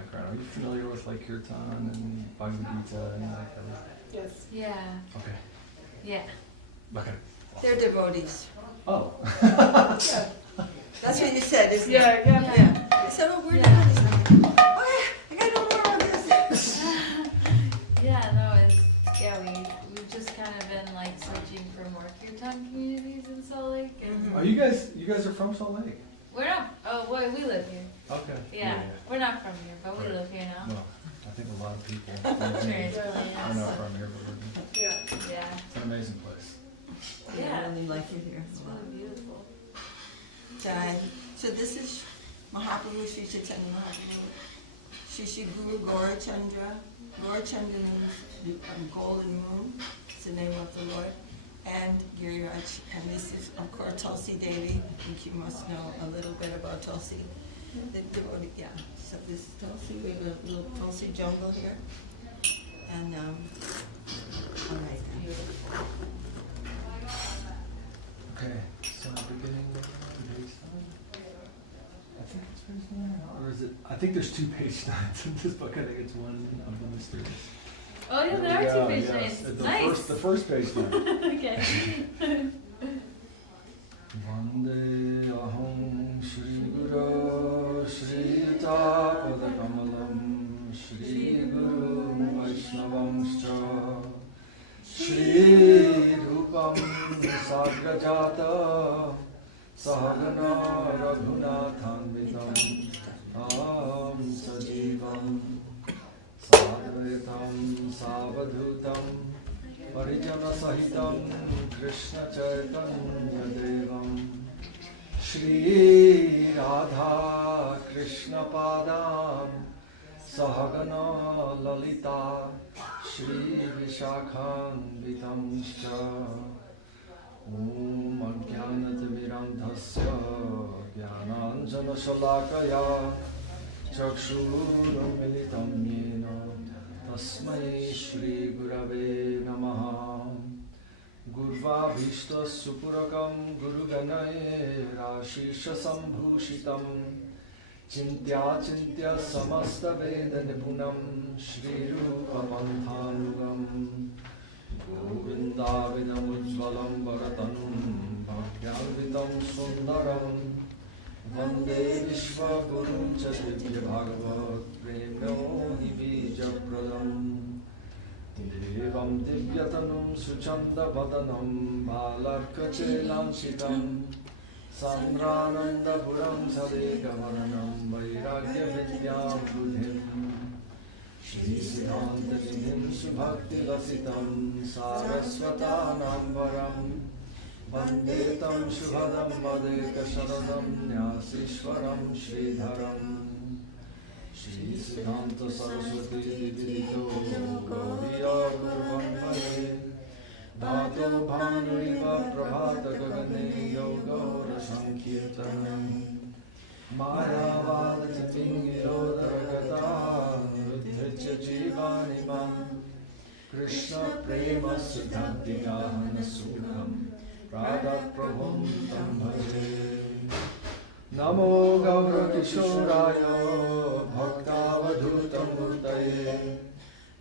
background. Are you familiar with like Kirtan and Bhagavad-Gita and like everything? Yes. Yeah. Okay. Yeah. Okay. They're devotees. Oh. Yeah. That's what you said, isn't it? Yeah. So we're Yeah. devotees. Okay, I gotta know more about this. Yeah, no, we've just kind of been like searching for more kirtan communities in Salt Lake, and Oh, you guys are from Salt Lake? we're not. Oh, boy, we live here. Okay. Yeah, we're not from here, but we Right. live here now. Well, I think a lot of people Sure, it's are really not nice. from here, but we're, Yeah. Yeah, it's an amazing place. Yeah. I really like it here. it's really beautiful. Jaya. So this is Mahaprabhu Sri Chaitanya Mahaprabhu. Shri Guru Gaurachandra. Gaurachandra means golden moon. It's the name of the Lord. And Giriraj. And this is, of course, Tulsi Devi. I think you must know a little bit about Tulsi. The devotee, yeah. So this is Tulsi. We have a little Tulsi jungle here. And, all right. Beautiful. Okay, so beginning of page 9. I think it's page 9, or is it? I think there's 2 page 9s in this book. I think it's one of the mysteries. Oh yeah, there are 2 page names. Nice. The first page 9. Okay. Vande aham Shri Guru Shri Yuta Padakamalam Shri Guru Vaishnavamscha Shri Rupam Sagrajata Sahagana Raghunathanvitam Tam Sajivam Sadvaitam Savadhutam Parijana Sahitam Krishna Chaitanya Devam Shri Radha Krishna Padam Sahagana Lalita Shri Vishakhan Vitamscha Om Ajnanatimirandhasya Jnananjana Shalakaya Chakshurumilitam Yena Tasmai Shri Gurave Namaha Gurvabhishta Supurakam Guruganaye Rashisha Sambhushitam Chintya Chintya Samasta Veda Nipunam Shri Rupa Manthanugam Govinda Vidam Ujvalam Bharatanum Bhakyanvitam Sundaram Vande Vishwa Gurum Chadivya Bhagavat Premyo Nibija Pradam Devam Divyatanum Suchanda Vadanam Balarkachelam Shitam Sandrananda Puram Sadekavaranam Vairagya Vidyam Buddhim Shri Siddhanta Jidhim Subhakti Lasitam Saraswatanam Varam Vandetam Shubhadam Vadeka Sharadam Nyasishwaram Sridharam Shri Siddhanta Saraswati Vidito Gauriya Gurvanmane Dhato Bhanuriva Prabhata Gagane Yogaura Sankirtanam Mayavad Tipingirodharagata Vidhya Jivanimam Krishna Prema Siddhantikahana Sukham Radha Prabhum Tam Bhaje Namo Gaura Kishoraya Bhaktavadhutam Murtaye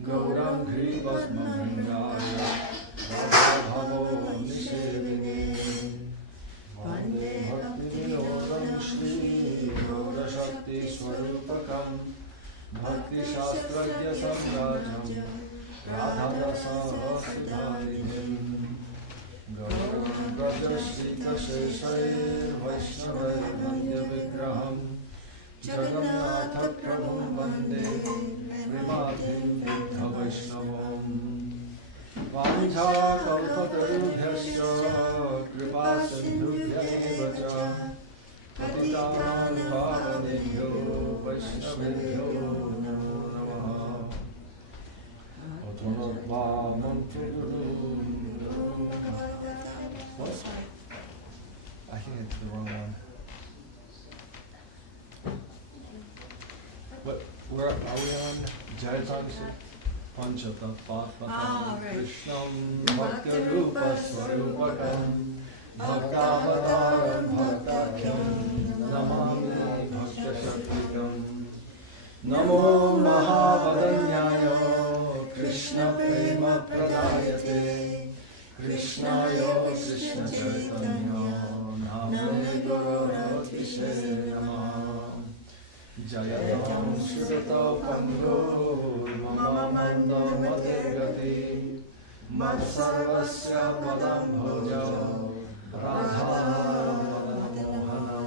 Gauram Grivasma Vringaya Radha Bhavo Nishedine Vande Bhakti Vinodam Shri Gaura Shakti Swarupakam Bhakti Shastragya Samrajam Radha Dasa Sudharidhim Gauram Brajashita Sheshair Vaishnavar Vandya Vigraham Jagannatha Prabhum Vande Primadhim Vidha Vaishnavam Vancha Kalpatarubhyasya Kripa Sindhubhya Vacha Patitanam Pavanebhyo Vaishnavebhyo Namo Namaha Atmanatva Mantraguru What? I think it's the wrong one. What? Where are we on? Jaya Panchatattva right. Krishnam Bhakta Rupa Swarupakam Bhaktavataram Bhaktakyam Namami Bhakta Shaktikam Namo Mahavadanyaya Krishna Prema Pradayate Krishnaya Krishna Chaitanya Namne Gauratishe Namah Jaya Tam Srita Pango Mama Manda Madhurati Mat Sarvasya Padam Bhoja Radha Madanohana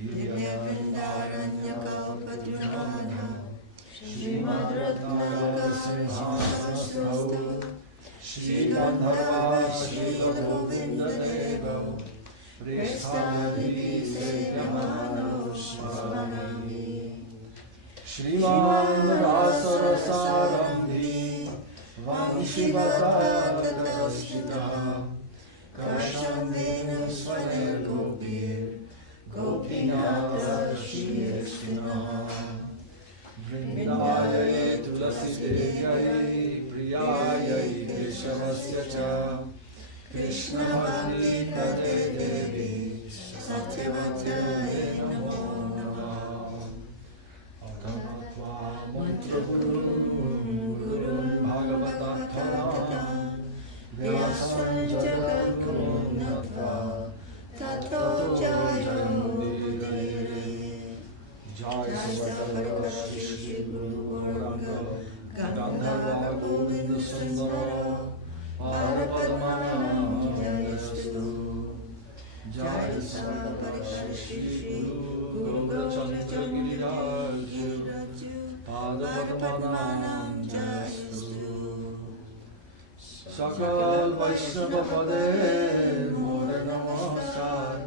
Divya Vrindaranya Kalpadrunana Srimad Ratnara Simhasasrau Shri Gandharva Shri Govinda Deva Presthavi Sevyamano Swarami Shriman Rasarasarambhi Vanshivata Tatastita Karsham Venu Swaner Gopir Gopinata Shri Krishna Vrindayai Tulasi Devyai Priyayai Keshavasya Cha Krishna Bhakti Kade Devi Satyavate Namo Namah Atamatva Mantra Gurun Bhagavatam Vyasam Jagat Gurun Natva Tato Jayamudire Jaya Savatara Shri Guru Gauranga Gandharva Govinda Sundara Parapadmanam Jayastu Jaya Savatara Shri Guru Gauranga Giriraju Parapadmanam Jayastu Sakal Vaishnava Pade Mora Namaskar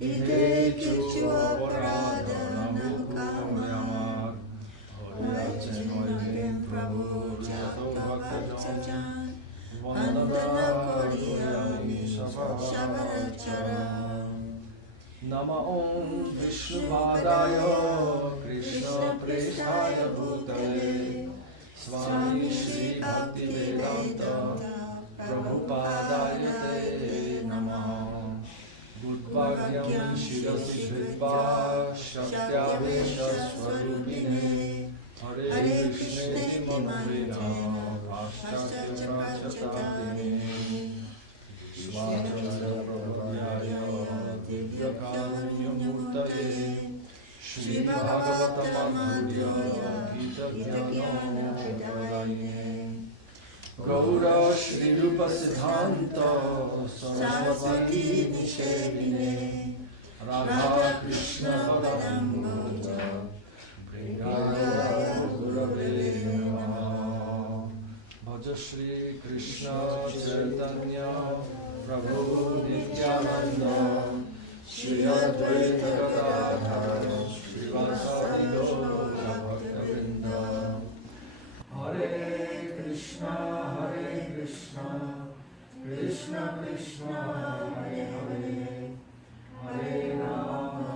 Ide Kichu Aparada Namukamyamar Horachenoyim Prabhu Jato Bhaktajan Vandana Kodiyami Shabaracharam Nama Om Vishnupadaya Krishna Preshaya Bhutale Swami Shri Bhakti Vedanta Prabhupadaya Te Namaha Budvagyam Shirasi Dvidva Shaktya-vesha Swarupine Hare Krishna Manaveda Paschatya-Prachatapine Swatara Prabhupada Divya-Karunya-Murtaye Shri Bhagavatam-Madhurya Gita-Jnana-Pradayine Gaura Shri Rupa Siddhanta Saraswati Nishevine Radha Krishna Bhagavan-Bhoja Priyaya Gurave Namaha Bhaja Shri Krishna Chaitanya Prabhu Nityananda Shri Advaita Gadadhara Shri Vasadi Gaura Bhakta-vrinda Hare Krishna, Krishna Krishna, Hare Hare, Hare Rama,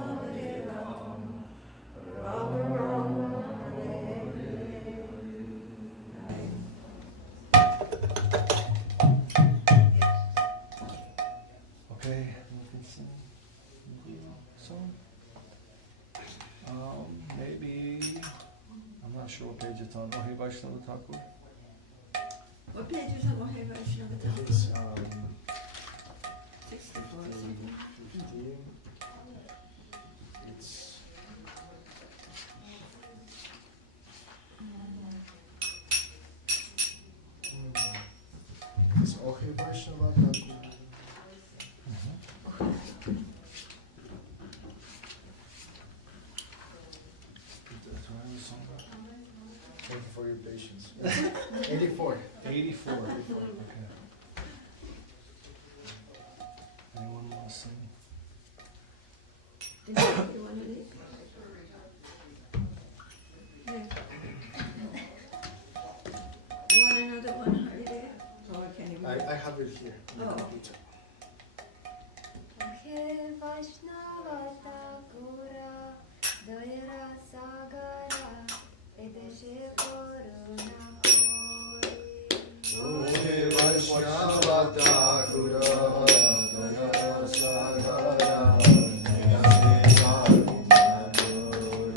Rama Rama, Hare Hare. Okay, we can sing a song. Maybe, I'm not sure what page it's on. Oh, hey, Vaishnava Thakur. What page is on Maharaja Vaishnava Thakur? It's 64. 15. It's Okay, Vaishnava Thakur. Thank you for your patience. 84. 84. Okay. Anyone want to sing? You want to leave? Yeah. You want another one, Holiday? Or can you? I have it here. On the Oh. computer. He Vaishnava Thakura Dayara Sagara Edeshe Koruna Kori He Vaishnava Thakura Dayara Sagara Edeshe Koruna Kori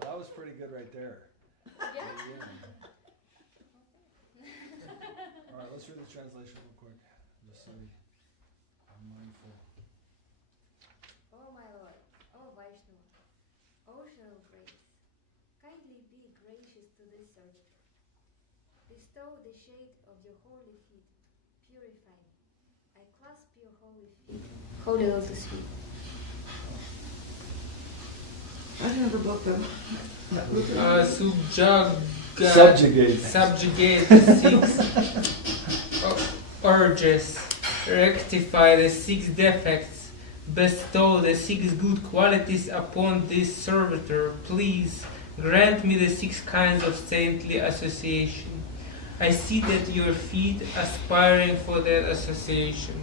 That was pretty good right there. Yeah. All right, let's read the translation real quick, just so I'm mindful. O my Lord, O Vaishnava, ocean of grace, kindly be gracious to this servitor. Bestow the shade of your holy feet, purify me. I clasp your holy feet, holy lotus feet. I have a book of subjugate the 6 urges, rectify the 6 defects, bestow the 6 good qualities upon this servitor. Please grant me the 6 kinds of saintly association. I sit at your feet, aspiring for that association.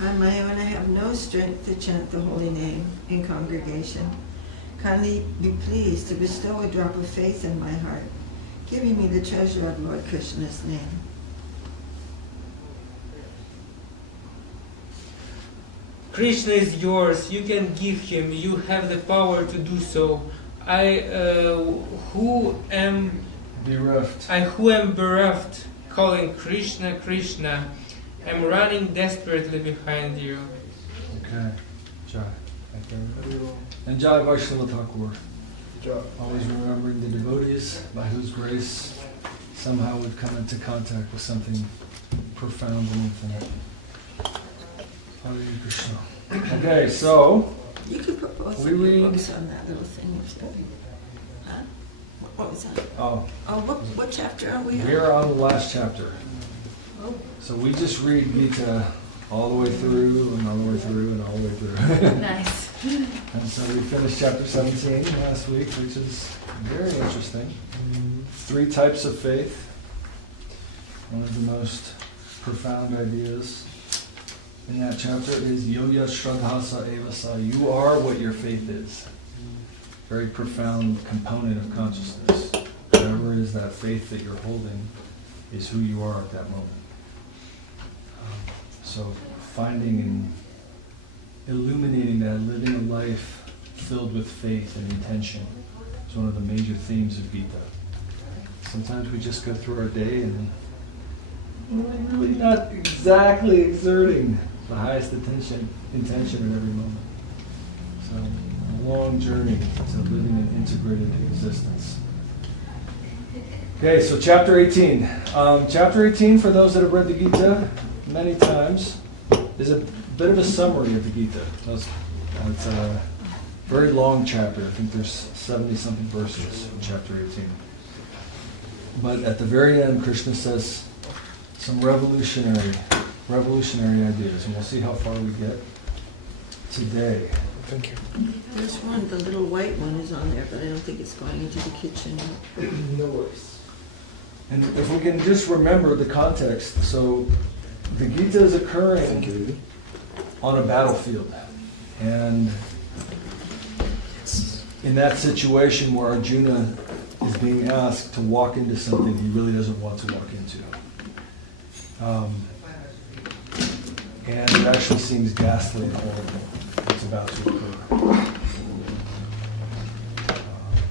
On my own, I have no strength to chant the holy name in congregation. Kindly be pleased to bestow a drop of faith in my heart, giving me the treasure of Lord Krishna's name. Krishna is yours. You can give him. You have the power to do so. I who am bereft, calling Krishna, Krishna. I'm running desperately behind you. Okay. Jai. Thank you, everybody. And Jai Vaishnava Thakur. Jai. Always remembering the devotees by whose grace somehow we've come into contact with something profound and infinite. Hare Krishna. Okay, so You could propose We some read- books on that little thing. Huh? What was that? oh, Oh, what chapter are we on? we're on the last chapter. Oh, So we just read Gita all the way through and all the way through and all the way through. Nice. And so we finished chapter 17 last week, which is very interesting. 3 types of faith. One of the most profound ideas in that chapter is Yoya Shraddhasa Evasa. You are what your faith is. Very profound component of consciousness. whatever is that faith that you're holding is who you are at that moment. So finding and illuminating that, living a life filled with faith and intention is one of the major themes of Gita. Sometimes we just go through our day and we're really not exactly exerting the highest intention at every moment. So a long journey to living an integrated existence. Okay, so chapter 18. Chapter 18, for those that have read the Gita many times, is a bit of a summary of the Gita. It's a very long chapter. I think there's 70-something verses in chapter 18. But at the very end, Krishna says some revolutionary ideas, and we'll see how far we get today. Thank you. There's one, the little white one is on there, but I don't think it's going into the kitchen. No worries. And if we can just remember the context, so the Gita is occurring Thank you. on a battlefield. And in that situation where Arjuna is being asked to walk into something he really doesn't want to walk into. And it actually seems ghastly and horrible what's about to occur.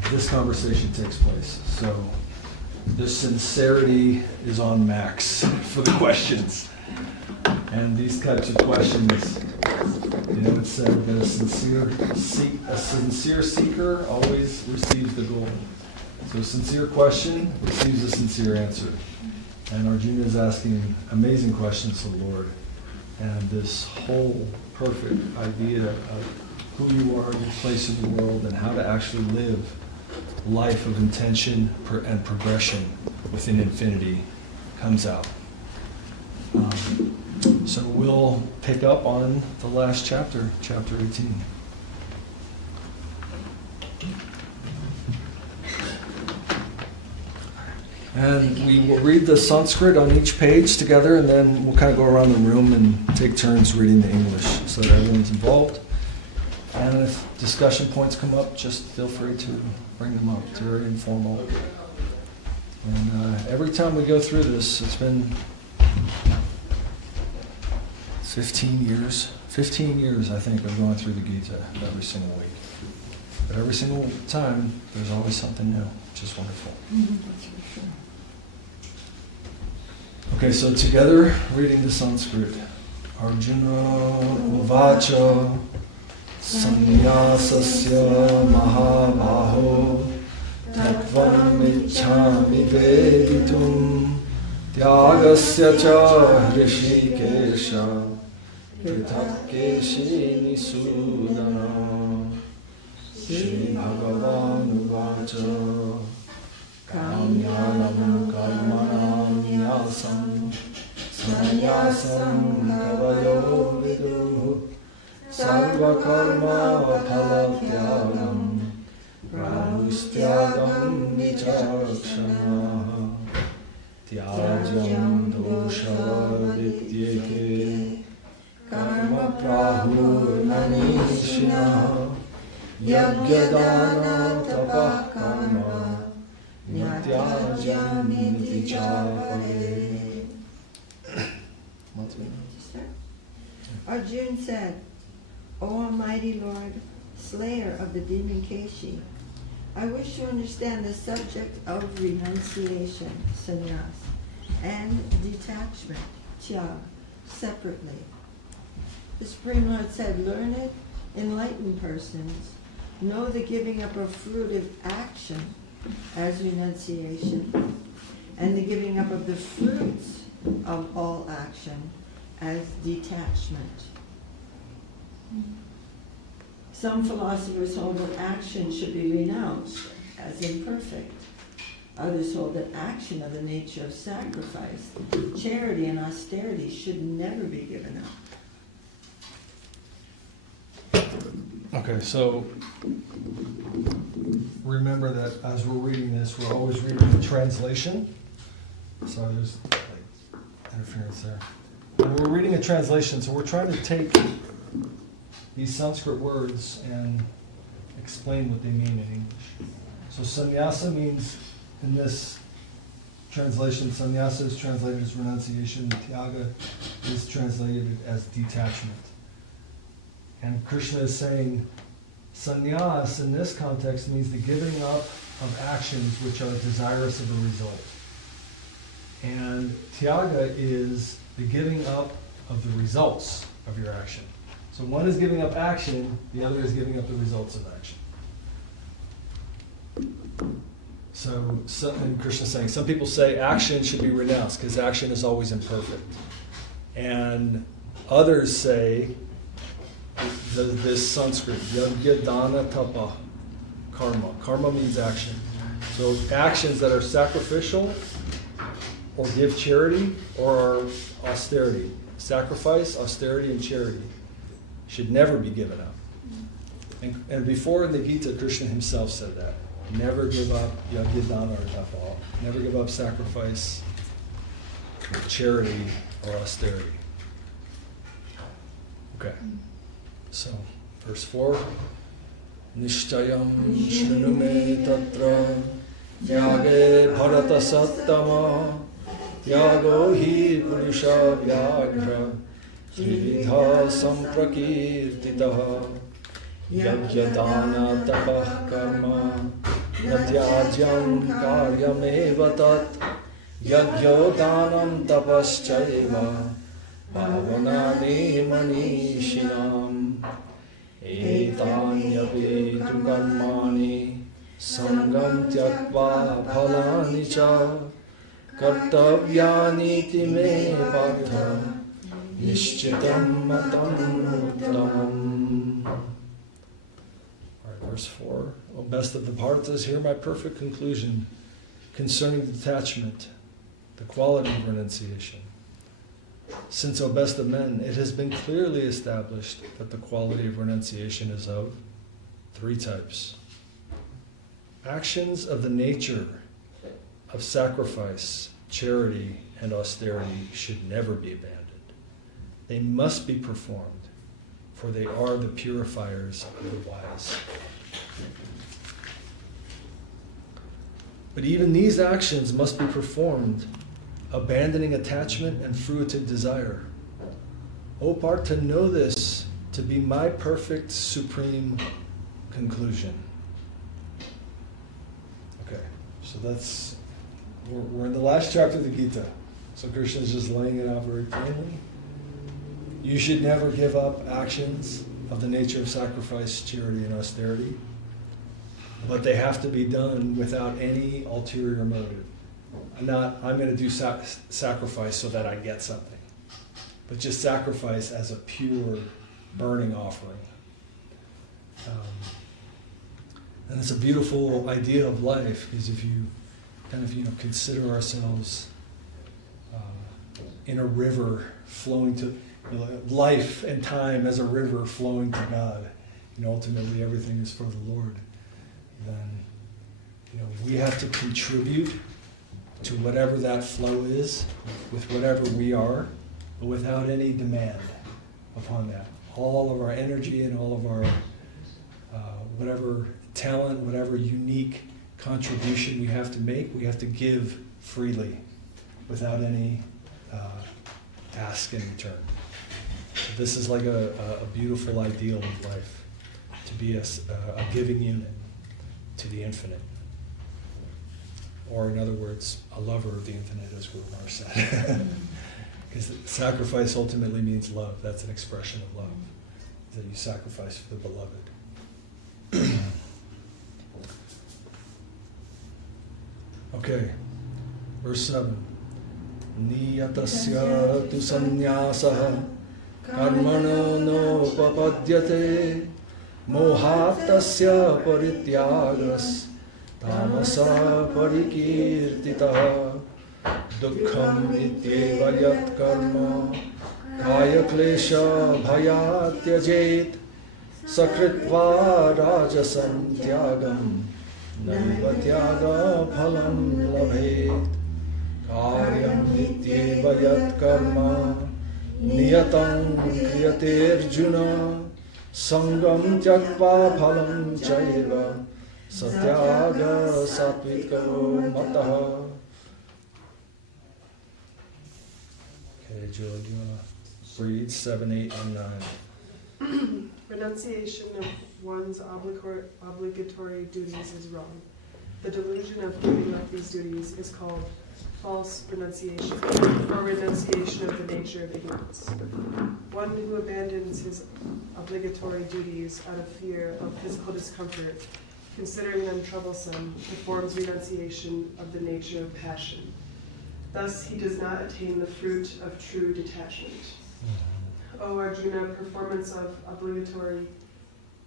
This conversation takes place. So the sincerity is on max for the questions. And these types of questions, it's said that a sincere seeker always receives the goal. So a sincere question receives a sincere answer. And Arjuna is asking amazing questions to the Lord. And this whole perfect idea of who you are, your place in the world, and how to actually live a life of intention and progression within infinity comes out. So we'll pick up on the last chapter, chapter 18. And we will read the Sanskrit on each page together, and then we'll kind of go around the room and take turns reading the English so that everyone's involved. And if discussion points come up, just feel free to bring them up. It's very informal. And every time we go through this, it's been 15 years. 15 years, I think, of going through the Gita every single week. But every single time, there's always something new, which is wonderful. Okay, so together, reading the Sanskrit. Arjuna uvacha sannyasasya mahabaho tattvam ichhami veditum tyagasya cha hrishikesha prithakkeshi nisudana Shri Bhagavan uvacha kamyanam karmanam nyasam sannyasam kavayo viduhu sarva karma phalatyagam prahustyagam vichakshana tyajam dosha vidyete karma prahur manishina Yagyadana tapah karma nityajam niti chapare. Arjuna said, O Almighty Lord, slayer of the demon Keshi, I wish to understand the subject of renunciation, sannyas, and detachment, tyag, separately. The Supreme Lord said, learned, enlightened persons know the giving up of fruitive action as renunciation, and the giving up of the fruits of all action as detachment. Some philosophers hold that action should be renounced as imperfect. Others hold that action of the nature of sacrifice, charity, and austerity should never be given up. Okay, so remember that as we're reading this, we're always reading the translation. Sorry, there's interference there. And we're reading a translation, so we're trying to take these Sanskrit words and explain what they mean in English. So sannyasa means in this translation, sannyasa is translated as renunciation, tyaga is translated as detachment. And Krishna is saying sannyas in this context means the giving up of actions which are desirous of a result. And tyaga is the giving up of the results of your action. So one is giving up action, the other is giving up the results of action. So and Krishna is saying, some people say action should be renounced because action is always imperfect. And others say, this Sanskrit, yajna dana tapa, karma. Karma means action. So actions that are sacrificial, or give charity, or are austerity. Sacrifice, austerity, and charity should never be given up. And before in the Gita, Krishna himself said that. Never give up yajna dana or tapa. Never give up sacrifice, charity, or austerity. Okay. So, verse 4. Nishchayam shrunume tatra yage bharata sattama yago hi purusha vyaghra trividha samprakirtitaha yajyadana tapah karma natyajyam karyameva tat yajyodanam tapaschaiva pavanani manishinam etanyapi tu karmani sangam tyakva phalani cha kartavyani ti me partha nishchitam matam uttamam. Alright, verse 4. O best of the Bhartas, hear my perfect conclusion concerning detachment, the quality of renunciation. Since, O best of men, it has been clearly established that the quality of renunciation is of 3 types. Actions of the nature of sacrifice, charity, and austerity should never be abandoned. They must be performed, for they are the purifiers of the wise. But even these actions must be performed, abandoning attachment and fruitive desire. O Partha, know this to be my perfect supreme conclusion. Okay, so we're in the last chapter of the Gita. So Krishna is just laying it out very plainly. You should never give up actions of the nature of sacrifice, charity, and austerity, but they have to be done without any ulterior motive. I'm going to do sacrifice so that I get something, but just sacrifice as a pure burning offering. And it's a beautiful idea of life, because if you kind of consider ourselves in a river flowing to life and time as a river flowing to God, ultimately everything is for the Lord. Then we have to contribute to whatever that flow is, with whatever we are, but without any demand upon that. All of our energy and all of our whatever talent, whatever unique contribution we have to make, we have to give freely, without any ask in return. So this is like a beautiful ideal of life, to be a giving unit to the infinite. Or in other words, a lover of the infinite, as Guru Maharaj said. Because sacrifice ultimately means love. That's an expression of love, that you sacrifice for the beloved. Okay, verse 7. Niyatasya tu sannyasah karmano no papadyate mohatasya parityagas tamasa parikirtitaha dukkham ityeva yat karma kaya klesha bhayatyajet sakritva rajasam tyagam naiva tyaga phalam labhet karyam ityeva yat karma niyatam kriyate arjuna sangam tyagva phalam chaiva Satyaga Satviko Mataha. Okay, Julie, do you want to read 7, 8, and 9? Renunciation of one's obligatory duties is wrong. The delusion of giving up these duties is called false renunciation, or renunciation of the nature of ignorance. One who abandons his obligatory duties out of fear of physical discomfort, considering them troublesome, performs renunciation of the nature of passion. Thus he does not attain the fruit of true detachment. O Arjuna, performance of obligatory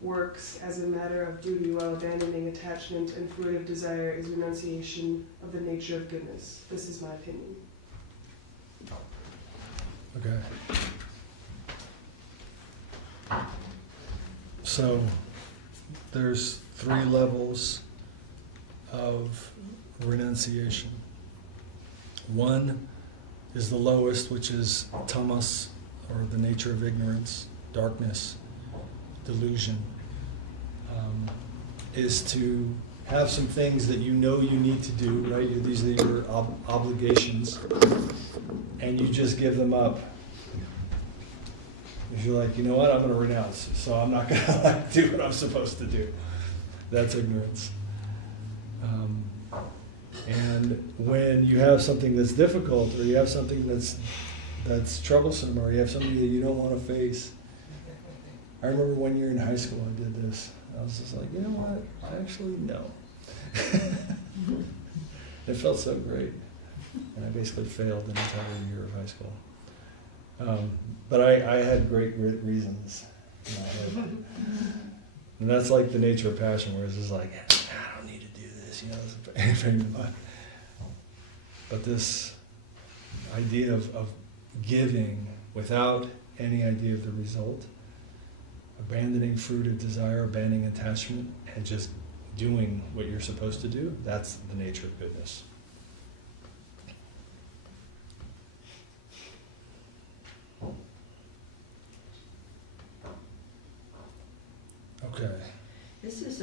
works as a matter of duty while abandoning attachment and fruit of desire is renunciation of the nature of goodness. This is my opinion. Okay. So there's 3 levels of renunciation. One is the lowest, which is tamas, or the nature of ignorance, darkness, delusion, is to have some things that you know you need to do, right? These are your obligations, and you just give them up. If you're like, you know what, I'm going to renounce, so I'm not going to do what I'm supposed to do. That's ignorance. And when you have something that's difficult, or you have something that's troublesome, or you have something that you don't want to face. I remember 1 year in high school I did this. I was just like, you know what? Actually, no. It felt so great. And I basically failed an entire year of high school. But I had great reasons. And that's like the nature of passion, where it's just like, I don't need to do this, But this idea of giving without any idea of the result, abandoning fruit of desire, abandoning attachment, and just doing what you're supposed to do, that's the nature of goodness. Okay. This is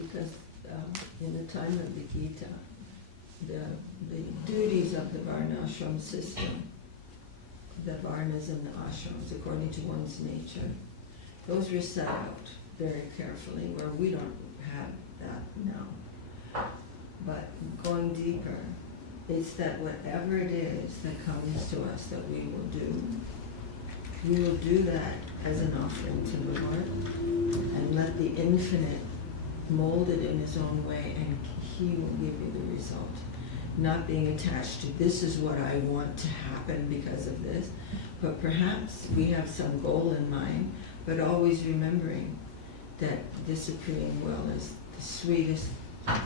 because in the time of the Gita, the duties of the varnashram system, the varnas and the ashrams, according to one's nature, those were set out very carefully, where we don't have that now. But going deeper, it's that whatever it is that comes to us that we will do that as an offering to the Lord, and let the infinite mold it in his own way, and he will give you the result. Not being attached to, this is what I want to happen because of this, but perhaps we have some goal in mind, but always remembering that the Supreme Will is the sweetest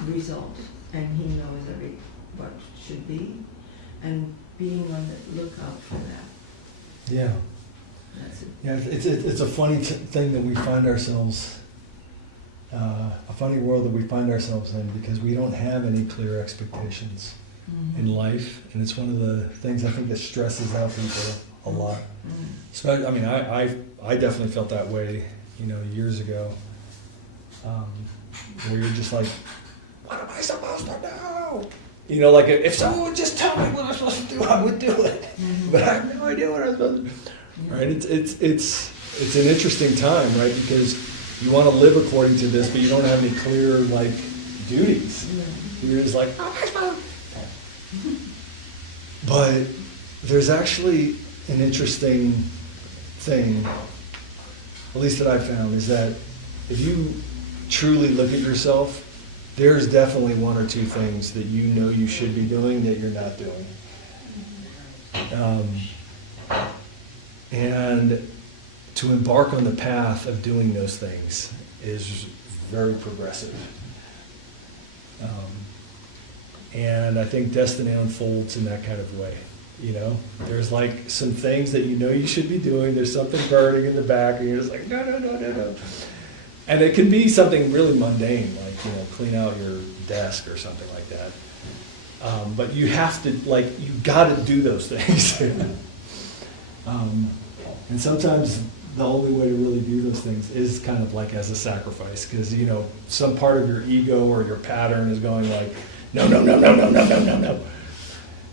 result, and he knows what should be, and being on the lookout for that. Yeah. That's it. Yeah, it's a funny thing that we find ourselves, a funny world that we find ourselves in, because we don't have any clear expectations in life, and it's one of the things I think that stresses out people a lot. So, I mean, I definitely felt that way, years ago, where you're just like, what am I supposed to do? Like if someone would just tell me what I'm supposed to do, I would do it. But I have no idea what I'm supposed to do. Right? It's an interesting time, right? Because you want to live according to this, but you don't have any clear duties. You're just like, oh, my God. But there's actually an interesting thing, at least that I found, is that if you truly look at yourself, there's definitely 1 or 2 things that you know you should be doing that you're not doing. And to embark on the path of doing those things is very progressive. And I think destiny unfolds in that kind of way. There's some things that you should be doing. There's something burning in the back, and you're just like, no. And it can be something really mundane, like, clean out your desk or something like that. But you have to, you got to do those things. And sometimes the only way to really view those things is kind of like as a sacrifice, because some part of your ego or your pattern is going like, no, no, no, no, no, no, no, no, no.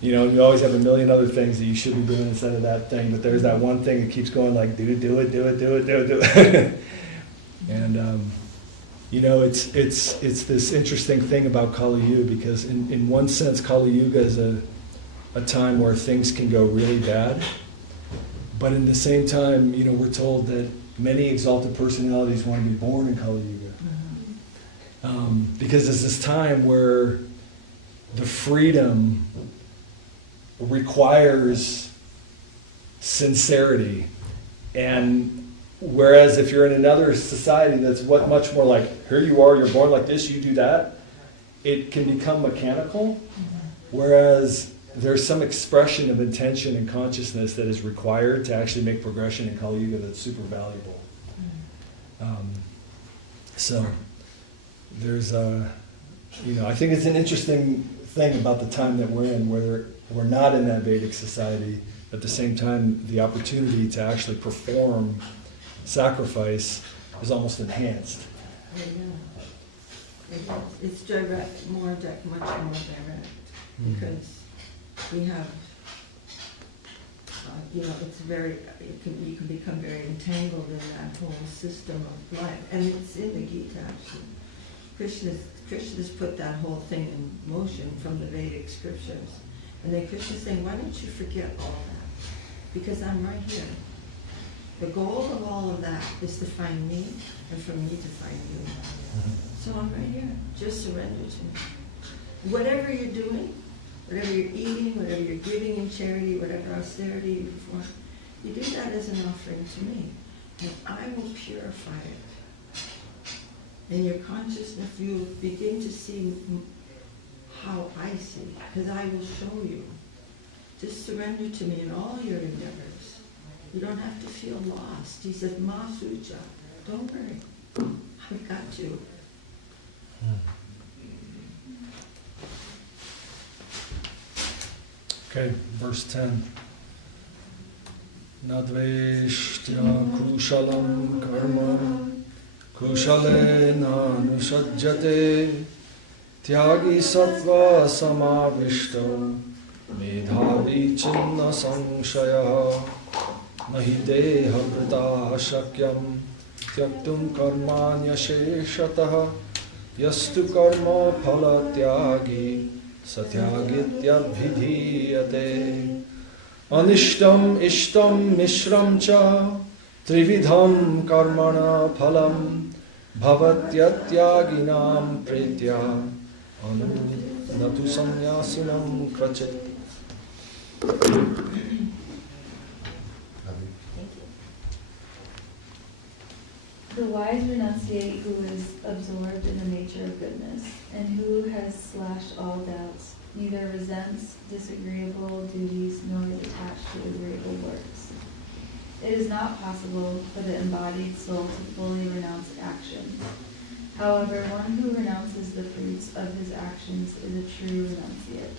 You always have a million other things that you should be doing instead of that thing, but there's that one thing that keeps going like, do it, do it, do it, do it, do it, do it. And it's this interesting thing about Kali Yuga, because in one sense Kali Yuga is a time where things can go really bad, but in the same time, we're told that many exalted personalities want to be born in Kali Yuga. Because it's this time where the freedom requires sincerity, and whereas if you're in another society that's much more like, here you are, you're born like this, you do that, it can become mechanical, whereas there's some expression of intention and consciousness that is required to actually make progression in Kali Yuga that's super valuable. So there's I think it's an interesting thing about the time that we're in, where we're not in that Vedic society, but at the same time the opportunity to actually perform sacrifice is almost enhanced. It's direct, much more direct, because we have, it's you can become very entangled in that whole system of life, and it's in the Gita actually. Krishna's put that whole thing in motion from the Vedic scriptures, and then Krishna's saying, why don't you forget all that? Because I'm right here. The goal of all of that is to find me, and for me to find you. So I'm right here. Just surrender to me. Whatever you're doing, whatever you're eating, whatever you're giving in charity, whatever austerity you perform, you do that as an offering to me, and I will purify it. In your consciousness, you will begin to see how I see, because I will show you. Just surrender to me in all your endeavors. You don't have to feel lost. He says, Ma Suja, don't worry, I've got you. Okay, verse 10. Nadveshtya kushalam karma kushalena nusajjate tyagi sattva samavishto medhavi chinna samshaya nahi deha vrita shakyam tyaktum karmanya sheshataha yastu karma phala tyagi satyagitya Anishtam ishtam mishram cha trividham karmana phalam bhavatyattyaginam pretya natu sanyasinam krachit. The wise renunciate who is absorbed in the nature of goodness, and who has slashed all doubts, neither resents disagreeable duties nor is attached to agreeable works. It is not possible for the embodied soul to fully renounce actions. However, one who renounces the fruits of his actions is a true renunciate.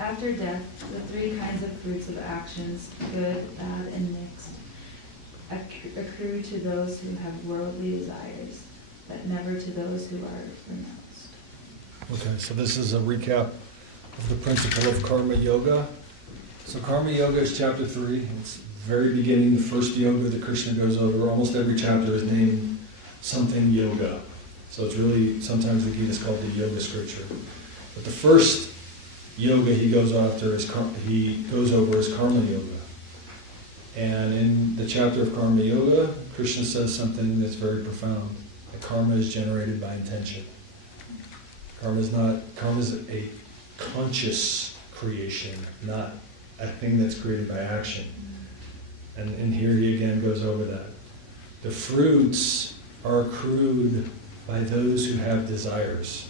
After death, the three kinds of fruits of actions, good, bad, and mixed, accrue to those who have worldly desires, but never to those who are renounced. Okay, so this is a recap of the principle of Karma Yoga. So Karma Yoga is chapter 3. It's very beginning, the first yoga that Krishna goes over. Almost every chapter is named something yoga. So it's really, sometimes the Gita is called the yoga scripture. But the first yoga he goes over is Karma Yoga. And in the chapter of Karma Yoga, Krishna says something that's very profound. That karma is generated by intention. Karma is a conscious creation, not a thing that's created by action. And here he again goes over that. The fruits are accrued by those who have desires,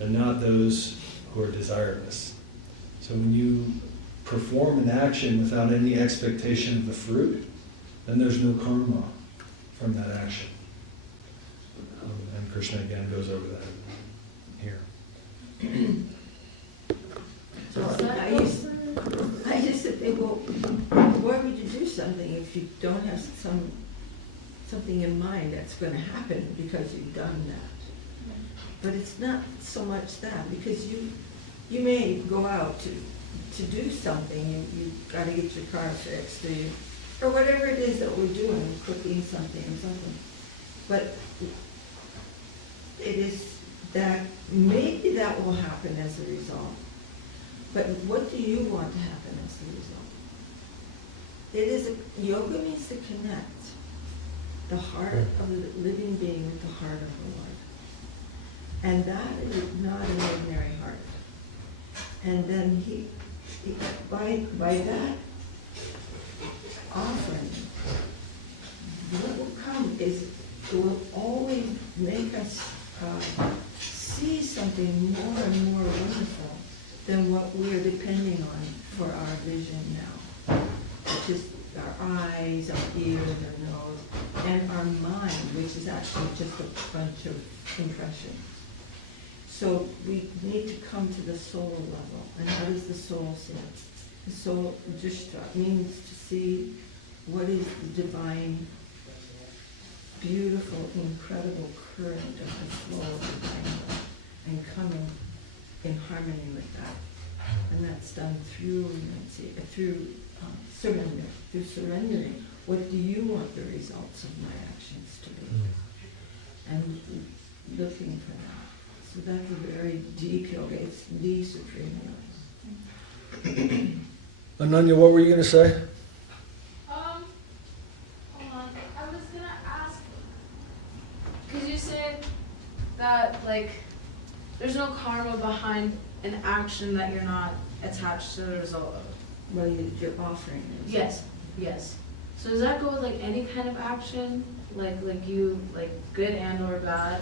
and not those who are desireless. So when you perform an action without any expectation of the fruit, then there's no karma from that action. And Krishna again goes over that here. So I used to think, well, why would you do something, if you don't have something in mind, that's going to happen because you've done that. But it's not so much that, because you may go out to do something, you've got to get your car fixed, or whatever it is that we're doing, cooking something or something. But it is that, maybe that will happen as a result. But what do you want to happen as a result? It is, yoga means to connect the heart of the living being with the heart of the Lord. And that is not an ordinary heart. And then he by that offering, what will come is, it will always make us see something more and more wonderful than what we are depending on for our vision now, which is our eyes, our ears, our nose, and our mind, which is actually just a bunch of impressions. So we need to come to the soul level. And how does the soul see? The soul, drishta, means to see what is the divine, beautiful, incredible current of the flow of divine love, and coming in harmony with that. And that's done through surrender. Through surrendering, what do you want the results of my actions to be? And looking for that. So that's a very deep yoga. It's the supreme yoga. Ananya, what were you going to say? Hold on. I was gonna ask, because you said that, like, there's no karma behind an action that you're not attached to the result of. Well, you're offering it. Yes, yes. So does that go with, like, any kind of action? Like you, like, good and or bad?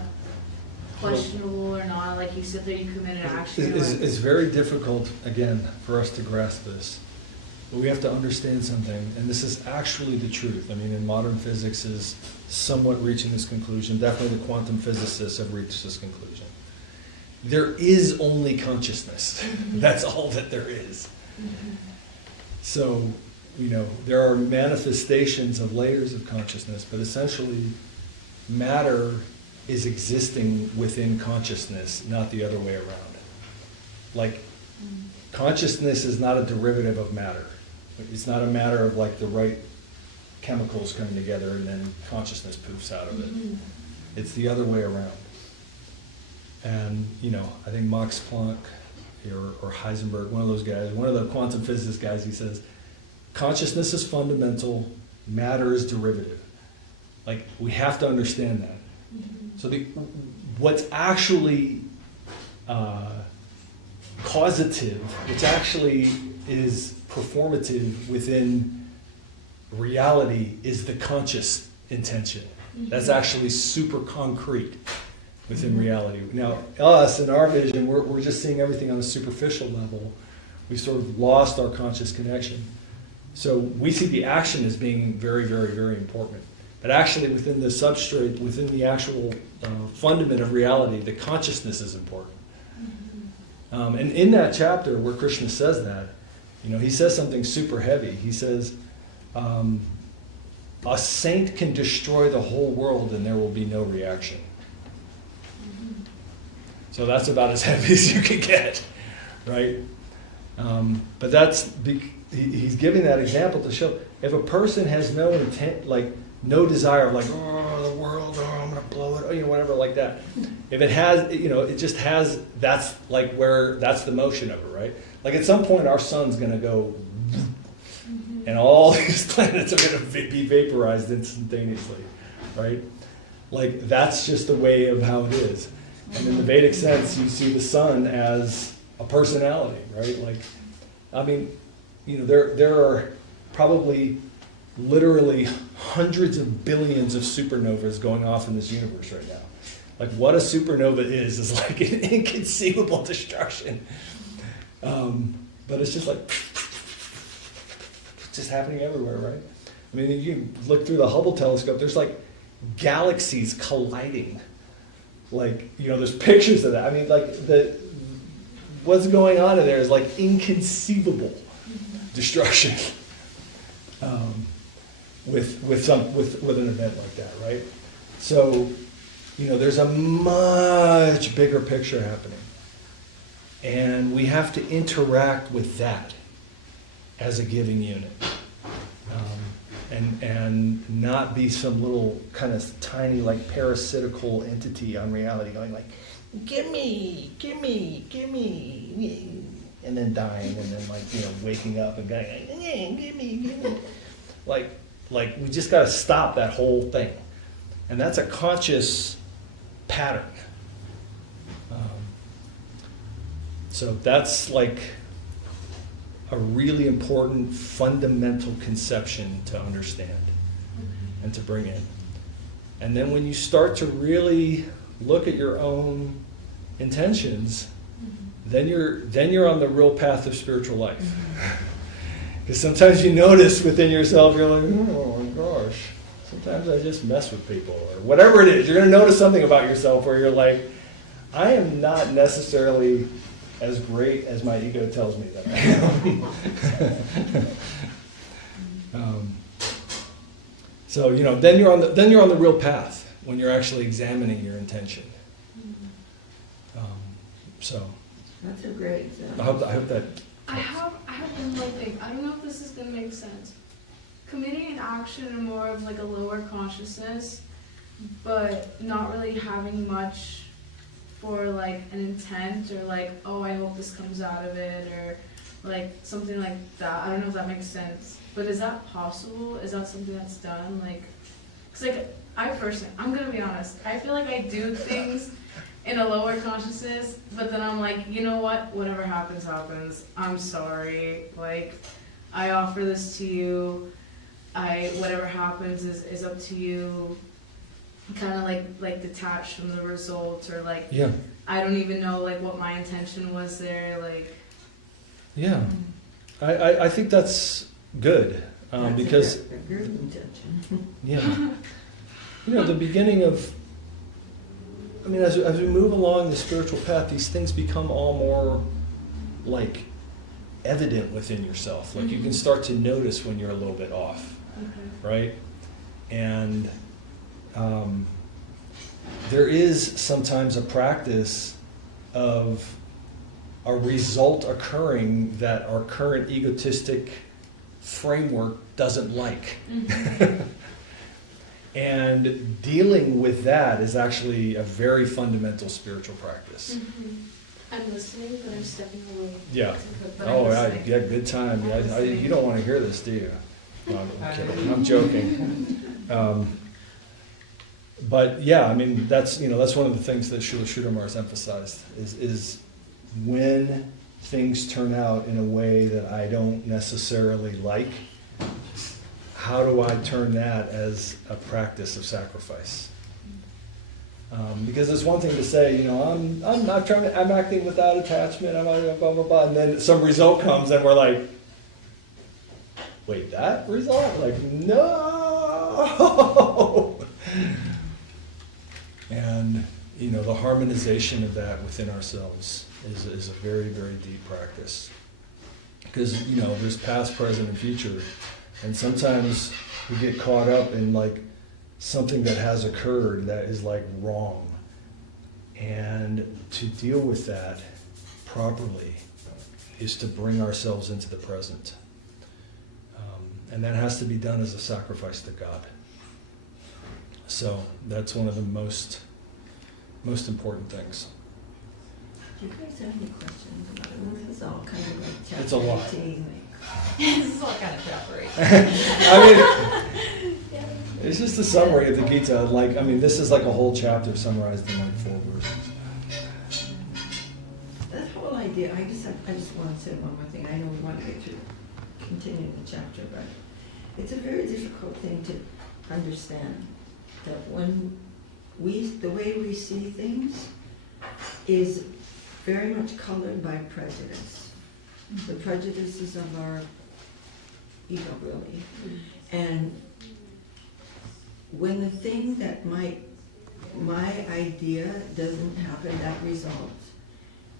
Questionable or not? Like, you sit there, you commit an action. It's very difficult, again, for us to grasp this. But we have to understand something, and this is actually the truth. I mean, in modern physics is somewhat reaching this conclusion. Definitely the quantum physicists have reached this conclusion. There is only consciousness. That's all that there is. So, there are manifestations of layers of consciousness, but essentially matter is existing within consciousness, not the other way around. Like, consciousness is not a derivative of matter. It's not a matter of like the right chemicals coming together and then consciousness poofs out of it. It's the other way around. And, I think Max Planck or Heisenberg, one of those guys, one of the quantum physicist guys, he says, consciousness is fundamental, matter is derivative. Like, we have to understand that. So what's actually causative, which actually is performative within reality, is the conscious intention. That's actually super concrete within reality. Now, us, in our vision, we're just seeing everything on a superficial level. We've sort of lost our conscious connection. So we see the action as being very, very, very important. But actually within the substrate, within the actual fundament of reality, the consciousness is important. And in that chapter where Krishna says that, he says something super heavy. He says, a saint can destroy the whole world and there will be no reaction. So that's about as heavy as you can get, right? But he's giving that example to show, if a person has no intent, like no desire, like, oh, the world, oh, I'm going to blow it, whatever, like that. If it has, it just has, that's like that's the motion of it, right? Like at some point our sun's going to go, and all these planets are going to be vaporized instantaneously, right? Like that's just the way of how it is. And in the Vedic sense, you see the sun as a personality, right? Like, I mean, there are probably literally hundreds of billions of supernovas going off in this universe right now. Like what a supernova is like an inconceivable destruction. But it's just like, it's just happening everywhere, right? I mean, you look through the Hubble telescope, there's like galaxies colliding. Like, there's pictures of that. I mean, like what's going on in there is like inconceivable destruction. with an event like that, right? So, there's a much bigger picture happening. And we have to interact with that as a giving unit. And not be some little kind of tiny, like, parasitical entity on reality going like, give me, and then dying, and then waking up and going, give me. Like we just got to stop that whole thing. And that's a conscious pattern. So that's like a really important fundamental conception to understand and to bring in. And then when you start to really look at your own intentions, then you're on the real path of spiritual life. Because sometimes you notice within yourself, you're like, oh my gosh, sometimes I just mess with people, or whatever it is. You're going to notice something about yourself where you're like, I am not necessarily as great as my ego tells me that I am. So then you're on the real path when you're actually examining your intention. So That's a great example. I hope that. I have one more thing. I don't know if this is gonna make sense. Committing an action in more of like a lower consciousness, but not really having much for like an intent, or like, oh, I hope this comes out of it, or like something like that. I don't know if that makes sense, but is that possible? Is that something that's done? Like, cause like I personally, I'm gonna be honest, I feel like I do things in a lower consciousness, but then I'm like, you know what? Whatever happens, happens. I'm sorry. Like, I offer this to you. Whatever happens is up to you. Kind of like detached from the result, or like, Yeah. I don't even know like what my intention was there. Like, Yeah. I think that's good because a good intention. yeah, the beginning of. I mean, as we move along the spiritual path, these things become all more like evident within yourself. Like you can start to notice when you're a little bit off, right? And there is sometimes a practice of a result occurring that our current egotistic framework doesn't like. And dealing with that is actually a very fundamental spiritual practice. I'm listening, but I'm stepping away. Yeah. But Oh, I'm yeah, listening. yeah, good time. Yeah, you don't want to hear this, do you? No, I'm kidding. I'm joking. But yeah, I mean, that's one of the things that Srila Sridhar has emphasized is when things turn out in a way that I don't necessarily like, how do I turn that as a practice of sacrifice? Because it's one thing to say, I'm acting without attachment, I'm blah blah blah, and then some result comes, and we're like, wait, that result? Like, no. And the harmonization of that within ourselves is a very, very deep practice. Because there's past, present, and future. And sometimes we get caught up in like something that has occurred that is like wrong. And to deal with that properly is to bring ourselves into the present. And that has to be done as a sacrifice to God. So that's one of the most important things. Do you guys have any questions about it? This is all kind of like chapter It's a lot. 18, This is all kind of preparation. I mean, it's just a summary of the Gita. This is like a whole chapter summarized in like 4 verses. That whole idea, I just want to say one more thing. I know we want to get through continuing the chapter, but it's a very difficult thing to understand that when the way we see things is very much colored by prejudice. The prejudices of our ego, really. And when the thing that my idea doesn't happen, that result,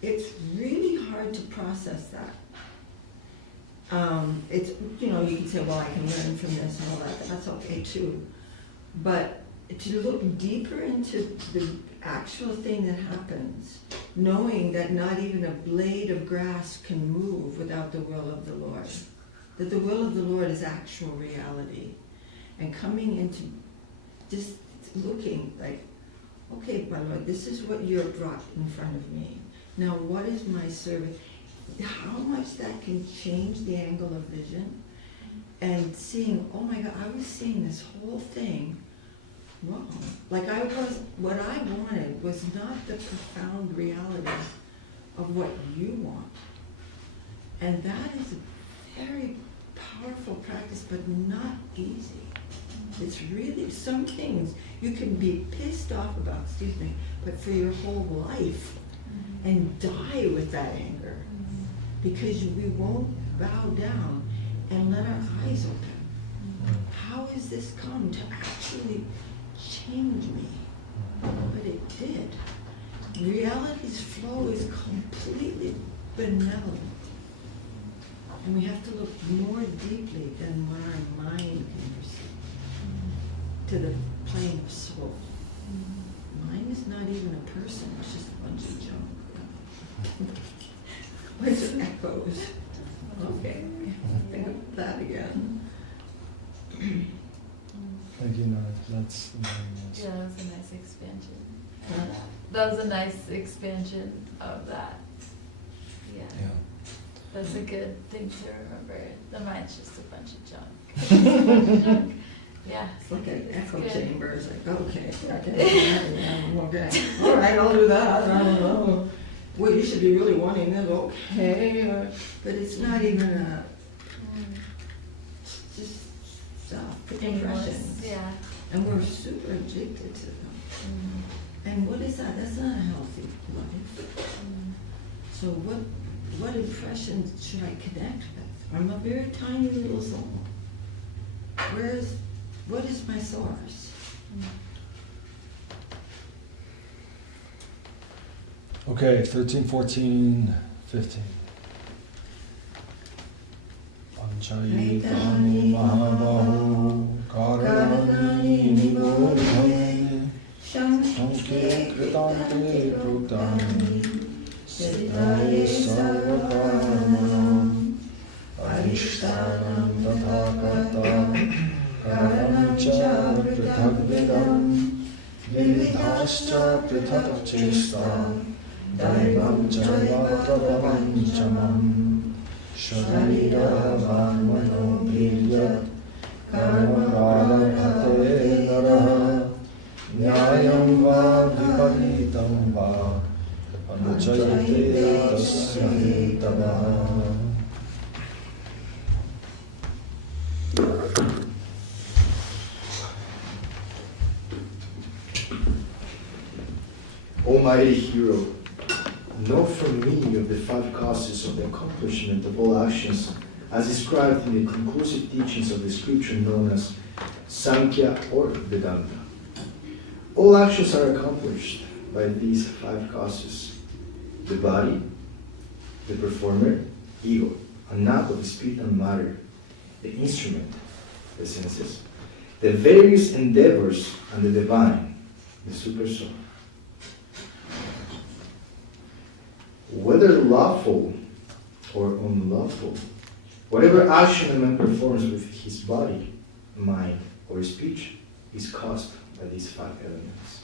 it's really hard to process that. It's, you know, you can say, well, I can learn from this and all that, that's okay too. But to look deeper into the actual thing that happens, knowing that not even a blade of grass can move without the will of the Lord, that the will of the Lord is actual reality, and coming into just looking like, okay, my Lord, this is what you're brought in front of me. Now, what is my service? How much that can change the angle of vision, and seeing, oh my God, I was seeing this whole thing wrong. Like what I wanted was not the profound reality of what you want. And that is a very powerful practice, but not easy. It's really, some things you can be pissed off about, but for your whole life, and die with that anger, because we won't bow down and let our eyes open. How has this come to actually change me? But it did. Reality's flow is completely benevolent. And we have to look more deeply than what our mind can perceive, to the plane of soul. Mind is not even a person, it's just a bunch of junk. Bunch of echoes. Okay, think of that again. Thank you, Nora. That's very nice. Yeah, that was a nice expansion. That was a nice expansion of that. Yeah. That's a good thing to remember. The mind's just a bunch of junk. It's a bunch of junk. Yeah. It's like an echo good. chamber. It's like, okay, okay. All right, I'll do that. I don't know. Well, you should be really wanting this. Okay. But it's not even a, just stuff, impressions. Yeah. And we're super addicted to them. And what is that? That's not a healthy life. So what impressions should I connect with? I'm a very tiny little soul. What is my source? Okay, 13, 14, 15. Panchayitani mahabahu karanani nibodhane sanke kritante prutani siddhaye sarvakaranam adhishtanam tatha karta karanam cha prithagvedam vividhascha prithak chesta Daivam Jaya Panchamam Sharira Vanmano Bhiryat Karmavara Bhate Naraha Nyayam Va Viparitam Va Anuchayate Tasya Hitavaha. Almighty Hero, know from me of the 5 causes of the accomplishment of all actions as described in the conclusive teachings of the scripture known as Sankhya or Vedanta. All actions are accomplished by these 5 causes: the body, the performer, ego, a knot of spirit and matter, the instrument, the senses, the various endeavors, and the divine, the super soul. Whether lawful or unlawful, whatever action a man performs with his body, mind, or speech is caused by these 5 elements.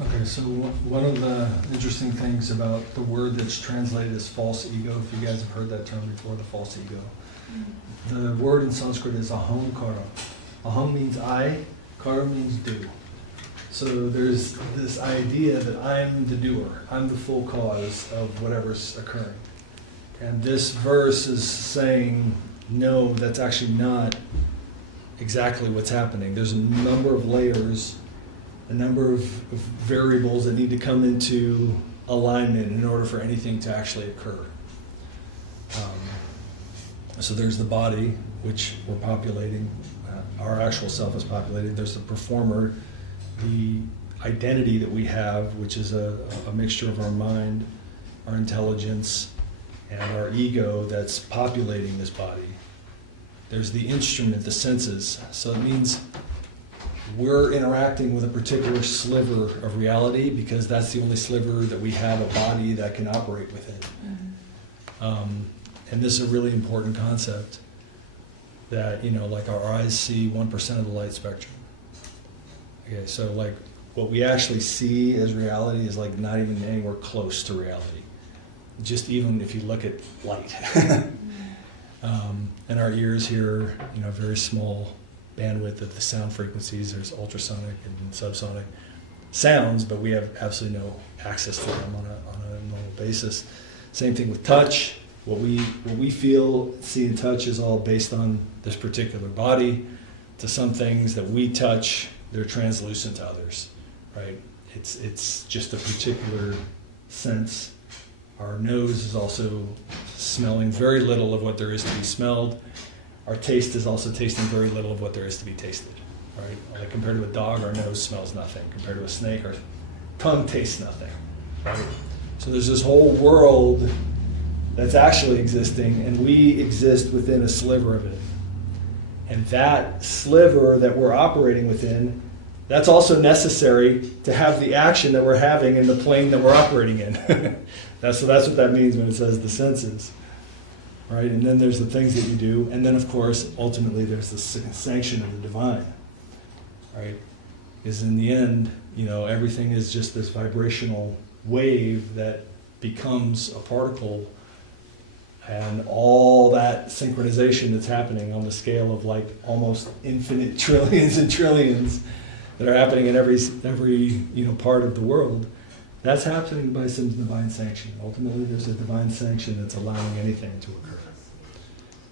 Okay, so one of the interesting things about the word that's translated as false ego, if you guys have heard that term before, the false ego, the word in Sanskrit is aham kara. Aham means I, kara means do. So there's this idea that I'm the doer, I'm the full cause of whatever's occurring. And this verse is saying, no, that's actually not exactly what's happening. There's a number of layers, a number of variables that need to come into alignment in order for anything to actually occur. So there's the body, which we're populating, our actual self is populated. There's the performer, the identity that we have, which is a mixture of our mind, our intelligence, and our ego that's populating this body. There's the instrument, the senses. So it means we're interacting with a particular sliver of reality because that's the only sliver that we have a body that can operate within. And this is a really important concept that, like our eyes see 1% of the light spectrum. Okay, so like what we actually see as reality is like not even anywhere close to reality. Just even if you look at light. And our ears hear, very small bandwidth of the sound frequencies. There's ultrasonic and subsonic sounds, but we have absolutely no access to them on a normal basis. Same thing with touch. What we feel, see, and touch is all based on this particular body. To some things that we touch, they're translucent to others, right? It's just a particular sense. Our nose is also smelling very little of what there is to be smelled. Our taste is also tasting very little of what there is to be tasted, right? Like compared to a dog, our nose smells nothing. Compared to a snake, our tongue tastes nothing, right? So there's this whole world that's actually existing, and we exist within a sliver of it. And that sliver that we're operating within, that's also necessary to have the action that we're having in the plane that we're operating in. That's what that means when it says the senses, right? And then there's the things that you do, and then of course, ultimately there's the sanction of the divine, right? Because in the end, everything is just this vibrational wave that becomes a particle, and all that synchronization that's happening on the scale of like almost infinite trillions and trillions that are happening in every part of the world. That's happening by some divine sanction. Ultimately, there's a divine sanction that's allowing anything to occur.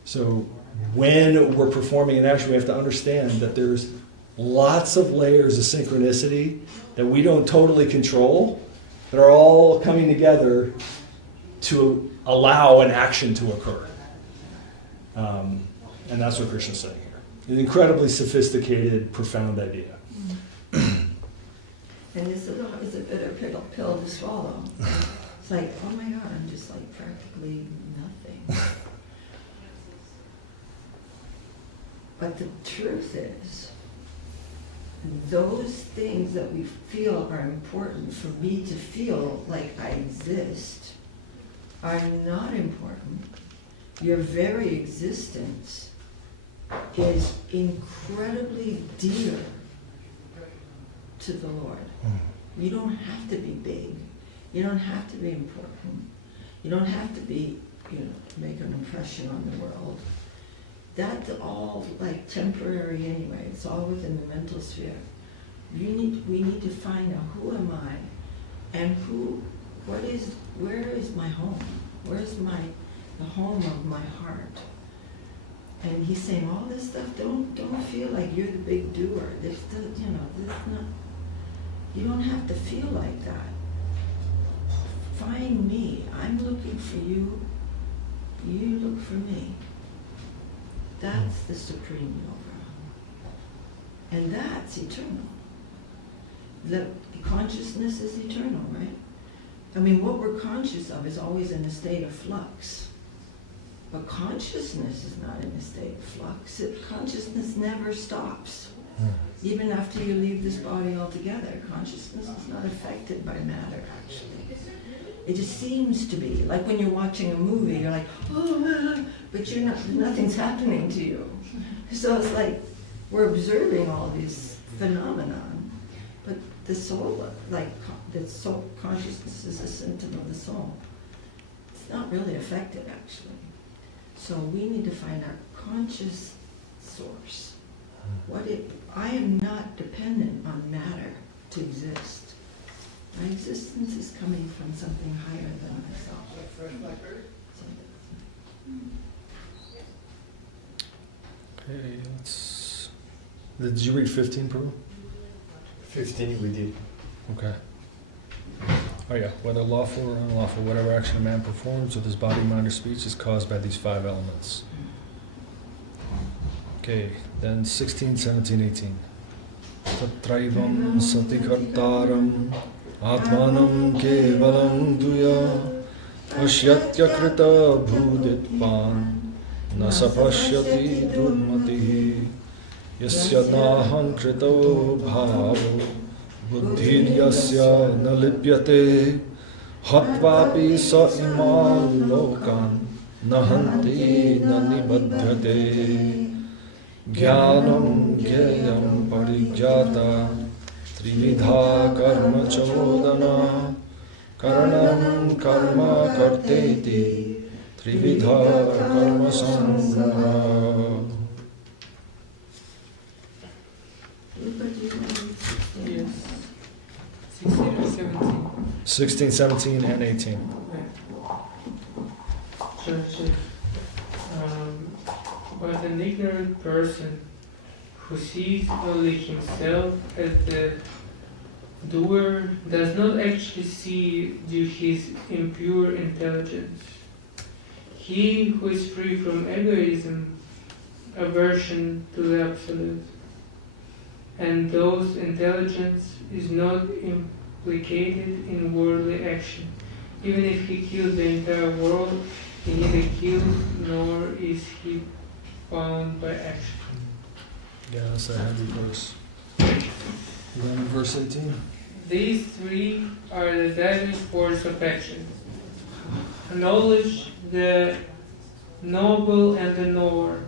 So when we're performing an action, we have to understand that there's lots of layers of synchronicity that we don't totally control that are all coming together to allow an action to occur. And that's what Krishna's saying here. An incredibly sophisticated, profound idea. And it's a bitter pill to swallow. It's like, oh my God, I'm just like practically nothing. But the truth is, those things that we feel are important for me to feel like I exist are not important. Your very existence is incredibly dear to the Lord. You don't have to be big. You don't have to be important. You don't have to be, make an impression on the world. That's all like temporary anyway. It's all within the mental sphere. We need to find out who am I, and where is my home? Where's the home of my heart? And he's saying all this stuff. Don't feel like you're the big doer. This not. You don't have to feel like that. Find me. I'm looking for you. You look for me. That's the supreme yoga. And that's eternal. The consciousness is eternal, right? I mean, what we're conscious of is always in a state of flux. But consciousness is not in a state of flux. Consciousness never stops. Even after you leave this body altogether, consciousness is not affected by matter, actually. It just seems to be. Like when you're watching a movie, you're like, oh, but nothing's happening to you. So it's like we're observing all these phenomena, but the soul, consciousness is a symptom of the soul. It's not really affected, actually. So we need to find our conscious source. I am not dependent on matter to exist. My existence is coming from something higher than myself. Okay, did you read 15, Prabhu? 15 we did. Okay. Oh yeah, whether lawful or unlawful, whatever action a man performs with his body, mind, or speech is caused by these 5 elements. Okay, then 16, 17, 18. Tatraivam sati kartaram atmanam kevalam duya pashyatya krita bhuditpan nasapashyati durmatihi yasya naham krito bhavo buddhiryasya nalipyate hatvapi sa imam lokan nahanti nanibadhyate Jnanam Jayam Parijata Trividha Karma Chodana Karanam Karma Karteti Trividha Karma Samgraha. Yes. 16 or 17? 16, 17, and 18. Churches. But an ignorant person who sees only himself as the doer does not actually see due his impure intelligence. He who is free from egoism, aversion to the absolute, and those intelligence is not implicated in worldly action. Even if he kills the entire world, he neither kills nor is he bound by action. Yeah, that's a heavy verse. Then verse 18. These three are the driving force of action. Knowledge, the noble, and the knower.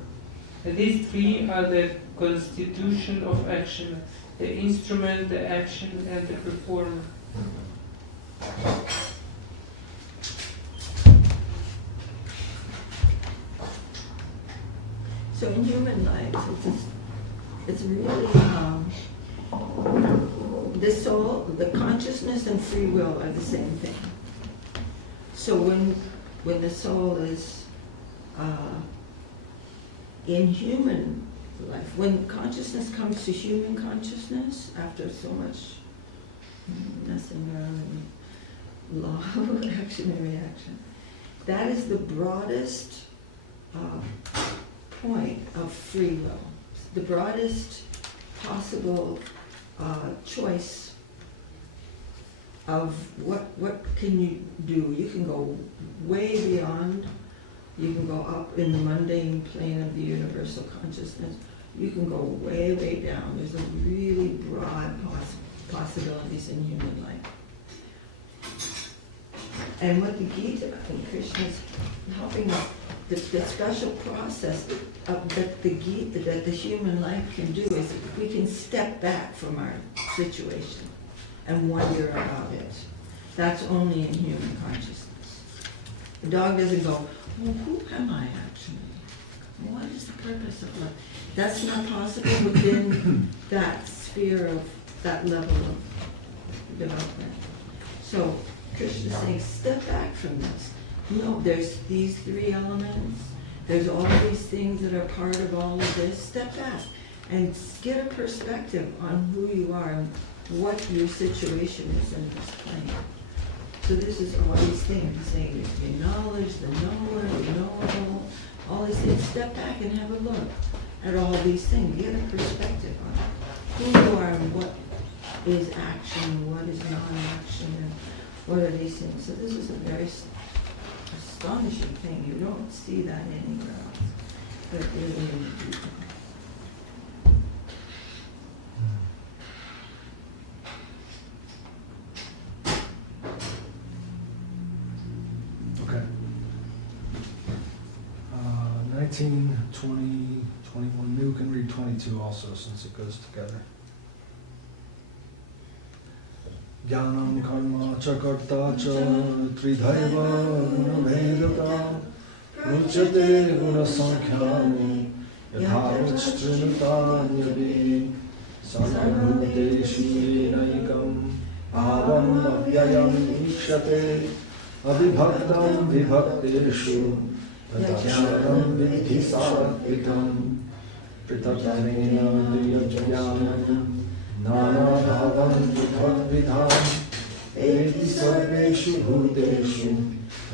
These three are the constitution of action, the instrument, the action, and the performer. So in human life, it's really the soul, the consciousness and free will are the same thing. So when the soul is in human life, when consciousness comes to human consciousness, after so much messing around and law of action and reaction, that is the broadest point of free will, the broadest possible choice of what can you do. You can go way beyond, you can go up in the mundane plane of the universal consciousness, you can go way, way down. There's a really broad possibilities in human life. And what the Gita and Krishna is helping us, the special process that the Gita, that the human life can do is we can step back from our situation and wonder about it. That's only in human consciousness. The dog doesn't go, well, who am I actually? What is the purpose of life? That's not possible within that sphere of, that level of development. So Krishna is saying, step back from this. No, there's these three elements. There's all these things that are part of all of this. Step back and get a perspective on who you are and what your situation is in this plane. So this is all these things. He's saying there's the knowledge, the knower, the knowable, all these things. Step back and have a look at all these things. Get a perspective on who you are and what is action and what is non-action and what are these things. So this is a very astonishing thing. You don't see that anywhere else, but really in the Gita. Okay. 19, 20, 21. You can read 22 also since it goes together. Jnanam karma cha karta cha tridhaiva gunavedata Ruchate guna sankhyani yathavachtrinutanyavi sarvabhuteshu enaikam avam avyayam ikshate abhibhaktam vibhakteshu tadachanam vidhi satvikam pritatvanena diyajnanam Nana bhavam vidham eti sarveshu bhuteshu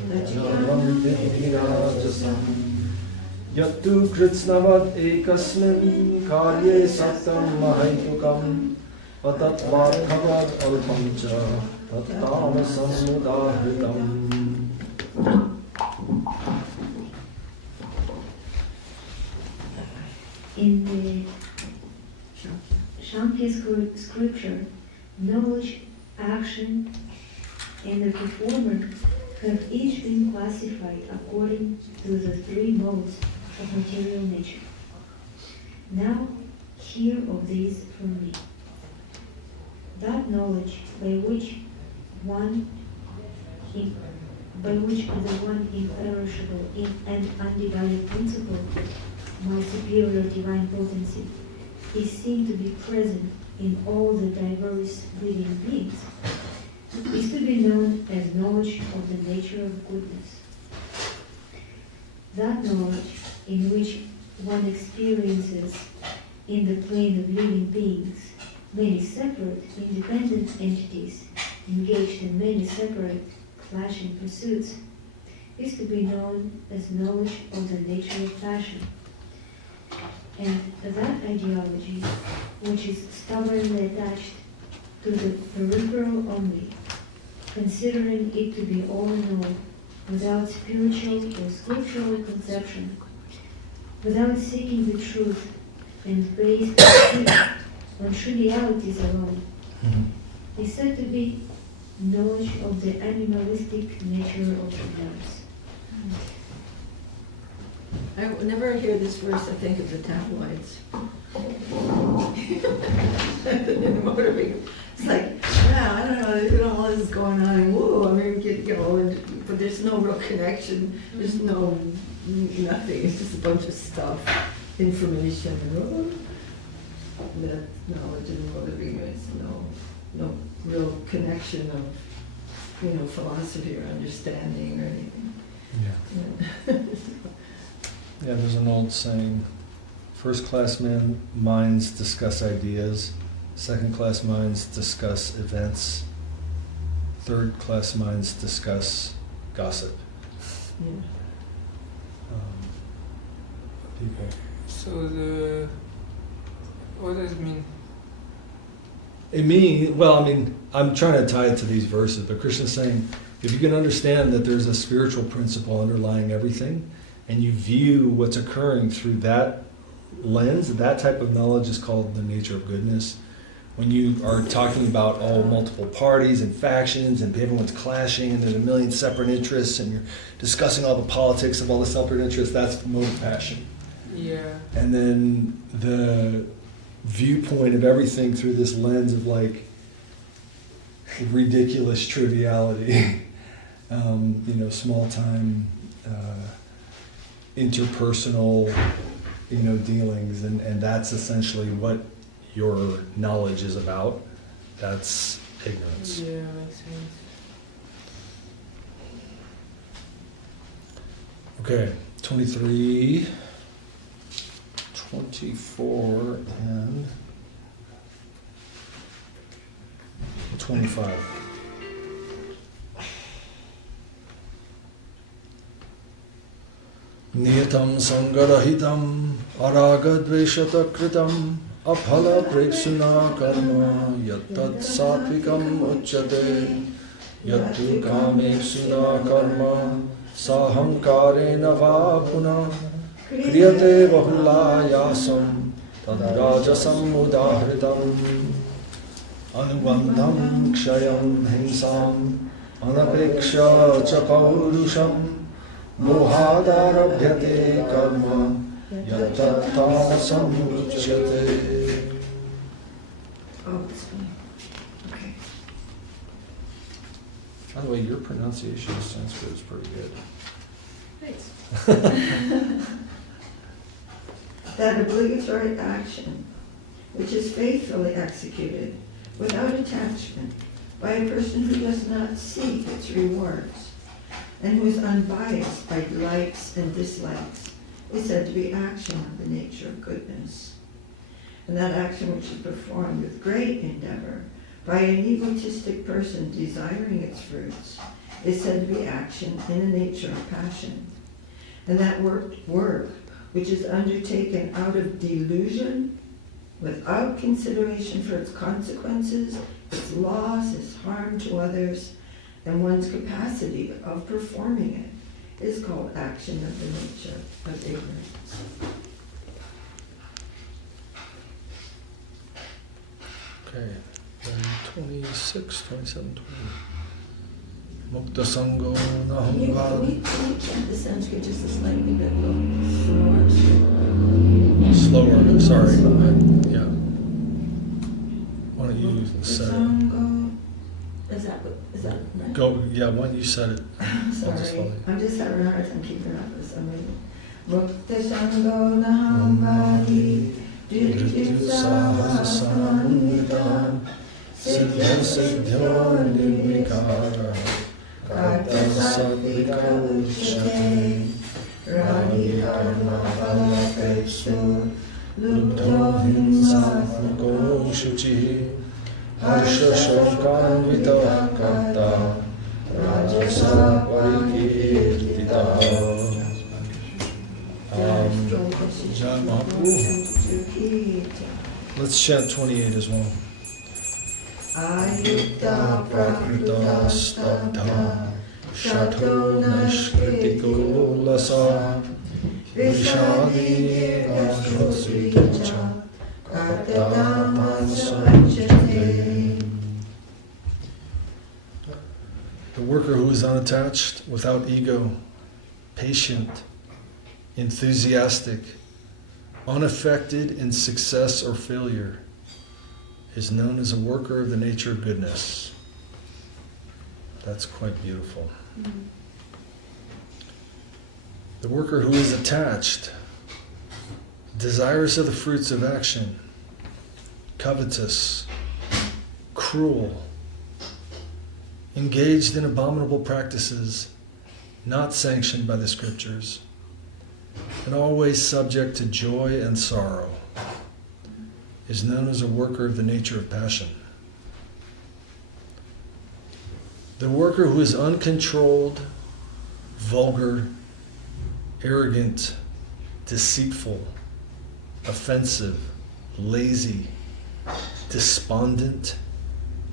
Jnanam vidhirajasam Yattu kritsnavad ekasmin karye satam mahaitukam Atatvat kavad alpancha tattamasam mudahritam. In the Sankhya scripture, knowledge, action, and the performer have each been classified according to the three modes of material nature. Now, hear of these from me. That knowledge by which the one imperishable and undivided principle, my superior divine potency, is seen to be present in all the diverse living beings, is to be known as knowledge of the nature of goodness. That knowledge in which one experiences in the plane of living beings many separate, independent entities engaged in many separate, clashing pursuits, is to be known as knowledge of the nature of passion. And that ideology, which is stubbornly attached to the peripheral only, considering it to be all in all, without spiritual or scriptural conception, without seeking the truth, and based on trivialities alone, is said to be knowledge of the animalistic nature of the universe. I whenever I hear this verse, I think of the tabloids. It's like, wow, I don't know, all this is going on, and whoa, I mean, but there's no real connection, there's nothing, it's just a bunch of stuff, information, that knowledge and motivating, it's no real connection of, philosophy or understanding or anything. Yeah. Yeah, there's an old saying, first-class minds discuss ideas, second-class minds discuss events, third-class minds discuss gossip. Yeah. Okay. So what does it mean? I'm trying to tie it to these verses, but Krishna's saying, if you can understand that there's a spiritual principle underlying everything, and you view what's occurring through that lens, that type of knowledge is called the nature of goodness. When you are talking about multiple parties and factions and everyone's clashing and there's a million separate interests and you're discussing all the politics of all the separate interests, that's the mode of passion. Yeah. And then the viewpoint of everything through this lens of like ridiculous triviality, small time interpersonal dealings, and that's essentially what your knowledge is about. That's ignorance. Yeah, makes sense. Okay, 23, 24, and 25. Niyatam sangarahitam aragadveshata kritam aphala prepsuna karma yattat satvikam uchyate yattu kamesuna karma sahankarena va puna kriyate bahulayasam tadrajasam udahritam anubandham kshayam hinsam anapeksha cha paurusham mohadarabhyate karma yatatta samuchyate. Oh, it's funny. Okay. By the way, your pronunciation of Sanskrit is pretty good. Thanks. That obligatory action, which is faithfully executed without attachment by a person who does not seek its rewards, and who is unbiased by likes and dislikes, is said to be action of the nature of goodness. And that action which is performed with great endeavor by an egotistic person desiring its fruits is said to be action in the nature of passion. And that work which is undertaken out of delusion without consideration for its consequences, its loss, its harm to others, and one's capacity of performing it, is called action of the nature of ignorance. Okay, then 26, 27, 20. Mukta Sango Nahangad. Can you chant the Sanskrit just a slightly bit slower? Slower, sorry. Yeah. Why don't you say it? Sango. Is that right? Go, yeah, why don't you said it? I'm I'll just sorry. follow you. I'm just having a hard time keeping up with some reason. Mukta Sango Nahangadi. Dritya Sahasamita. Siddha Siddhyo Nirvikara. Kata Satvika Uchate. Ragi Karma Palapeksu. Lubdho Hinsatmako Shuchi. Harsha Shokanvita Kata. Rajasa Parikirtita. Jai Mahaprabhu. Let's chant 28 as well. Ayutta Prakrita Stabdha Shato Nashkritiko Lasa Vishadi Rashasvikacha Katadaman Sanchate. The worker who is unattached, without ego, patient, enthusiastic, unaffected in success or failure, is known as a worker of the nature of goodness. That's quite beautiful. Mm-hmm. The worker who is attached, desirous of the fruits of action, covetous, cruel, engaged in abominable practices not sanctioned by the scriptures, and always subject to joy and sorrow, is known as a worker of the nature of passion. The worker who is uncontrolled, vulgar, arrogant, deceitful, offensive, lazy, despondent,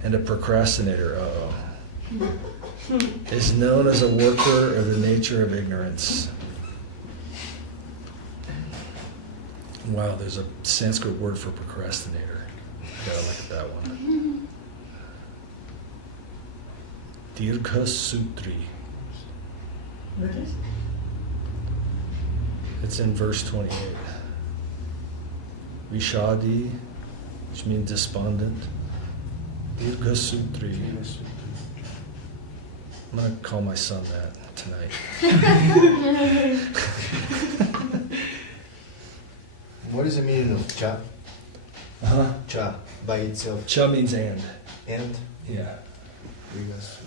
and a procrastinator, is known as a worker of the nature of ignorance. Wow, there's a Sanskrit word for procrastinator. Gotta look at that one. Dirgha Sutri. What is it? It's in verse 28. Vishadi, which means despondent. Dirgha Sutri. I'm gonna call my son that tonight. What is the meaning of cha? Uh-huh. Cha by itself. Cha means and. And? Yeah. Yes.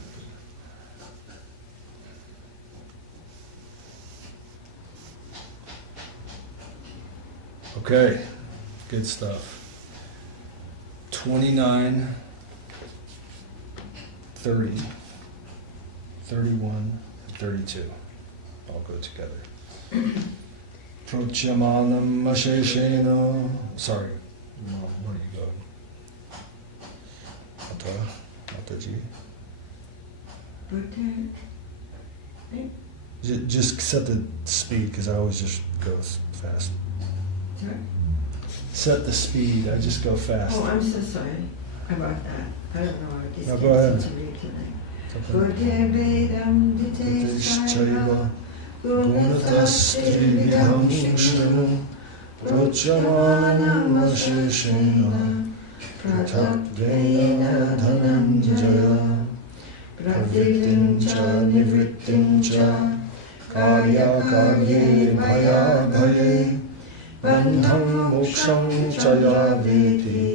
Okay, good stuff. 29, 30, 31, 32. All go together. Prochamanam Asheshena. Sorry, where do you go? Mataji. Just set the speed, because I always just go fast. Sorry? Set the speed, I just go fast. Oh, I'm so sorry about that. I don't know. I just No, can't go ahead. seem to read tonight. Buddhebedam diteshchaiva gunatastrividham shrinu prochamanam asheshena pratakvena dhananjaya pravrittim cha nivrittim cha karya karye bhaya bhaye bandham moksham chaya veti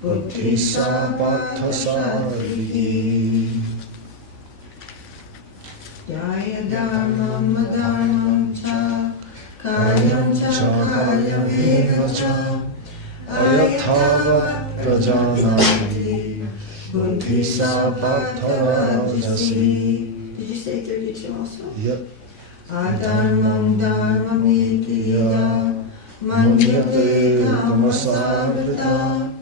buddhi sa patha sarigi. Jaya dharmam adharmam cha karyam cha karyam eva cha ayathavat prajanati buddhi sa patha rajasi. Did you say 32 also? Yep. Adharmam dharmam itiya Manjate tamasavita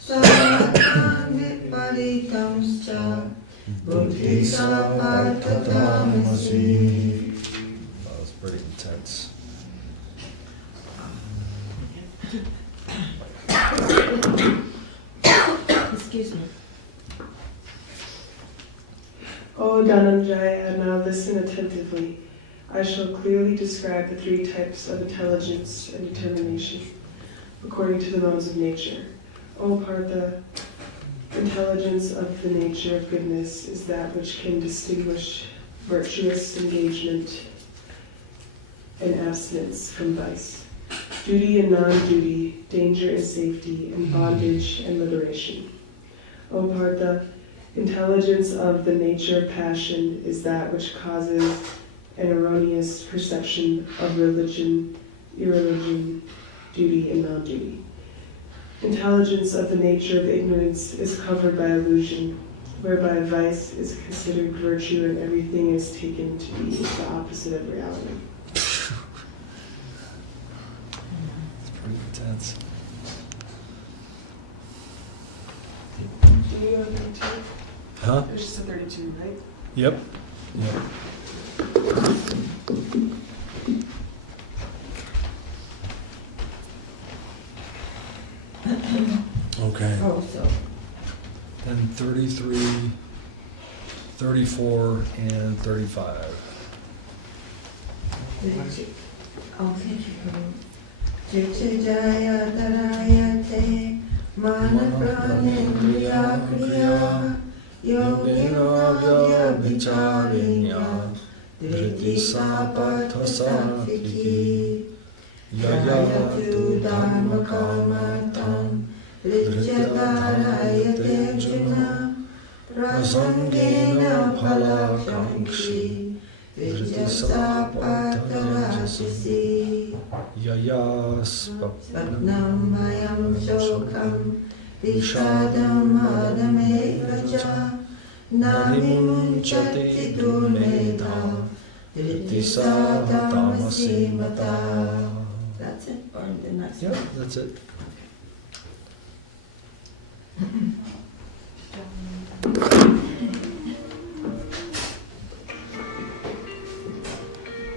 Sarvatan viparitamscha Buddhi sapartatamasi. That was pretty intense. Excuse me. O Dhananjaya, now listen attentively. I shall clearly describe the three types of intelligence and determination, according to the laws of nature. O Partha, intelligence of the nature of goodness is that which can distinguish virtuous engagement and abstinence from vice, duty and non-duty, danger and safety, and bondage and liberation. O Partha, intelligence of the nature of passion is that which causes an erroneous perception of religion, irreligion, duty, and non-duty. Intelligence of the nature of ignorance is covered by illusion, whereby vice is considered virtue and everything is taken to be the opposite of reality. It's pretty intense. Do you have 32? Huh? It's just a 32, right? Yep. Yep. Okay. Oh, so Then 33, 34, and 35. Oh, thank you, Guru. Jaya Darayate Manapranendriya Kriya Yogena Vyabhicharinya Driti Sapathasafiki Yaya Tu Dharma Karmatam Rijyadarayate Juna Prasangena Phalakankshi Driti Sapathasafiki Yayas Satnam Mayam Shokam Vishadam Adamekacha Nadimunchati Durmedha Dritisa Tamasi Mata. That's it? Or the next Yep, one? that's it.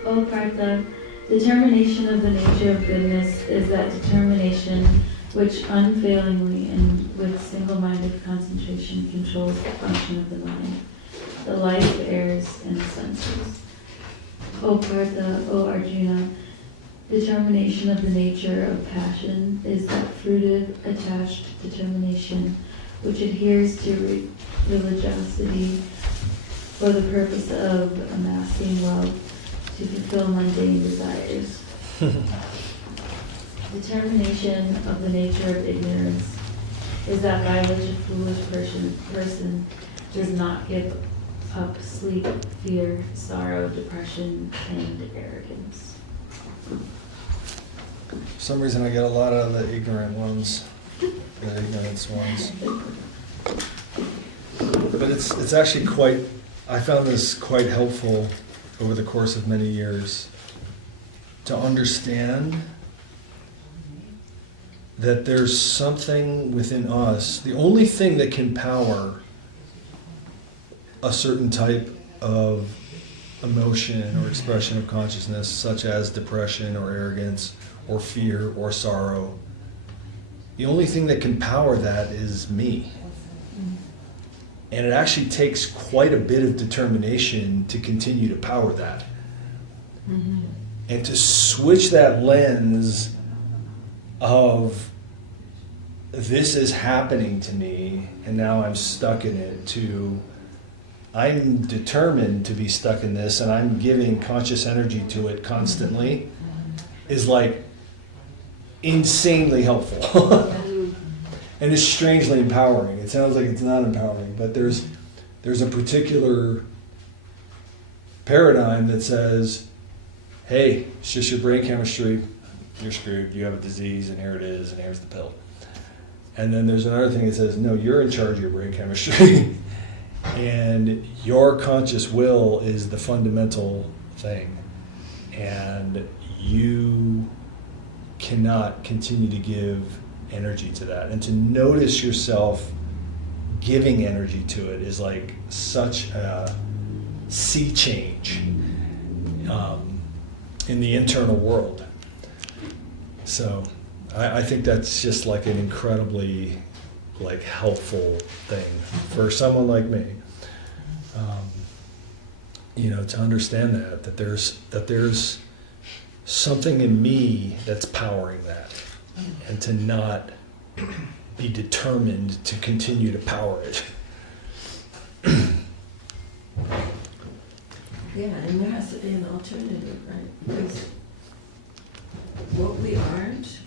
O Partha, determination of the nature of goodness is that determination which unfailingly and with single-minded concentration controls the function of the mind, the life, airs, and senses. O Partha, O Arjuna, determination of the nature of passion is that fruitive, attached determination which adheres to religiosity for the purpose of amassing wealth to fulfill mundane desires. Determination of the nature of ignorance is that by which a foolish person does not give up sleep, fear, sorrow, depression, and arrogance. For some reason I get a lot out of the ignorant ones, the ignorance ones. But it's actually quite, I found this quite helpful over the course of many years to understand that there's something within us, the only thing that can power a certain type of emotion or expression of consciousness, such as depression or arrogance or fear or sorrow, the only thing that can power that is me. And it actually takes quite a bit of determination to continue to power that. Mm-hmm. And to switch that lens of this is happening to me and now I'm stuck in it, to I'm determined to be stuck in this and I'm giving conscious energy to it constantly, is like insanely helpful. And it's strangely empowering. It sounds like it's not empowering, but there's a particular paradigm that says, hey, it's just your brain chemistry, you're screwed, you have a disease, and here it is, and here's the pill. And then there's another thing that says, no, you're in charge of your brain chemistry, and your conscious will is the fundamental thing, and you cannot continue to give energy to that. And to notice yourself giving energy to it is like such a sea change in the internal world. So I think that's just like an incredibly like helpful thing for someone like me. To understand that there's something in me that's powering that, and to not be determined to continue to power it. Yeah, and there has to be an alternative, right? Because what we aren't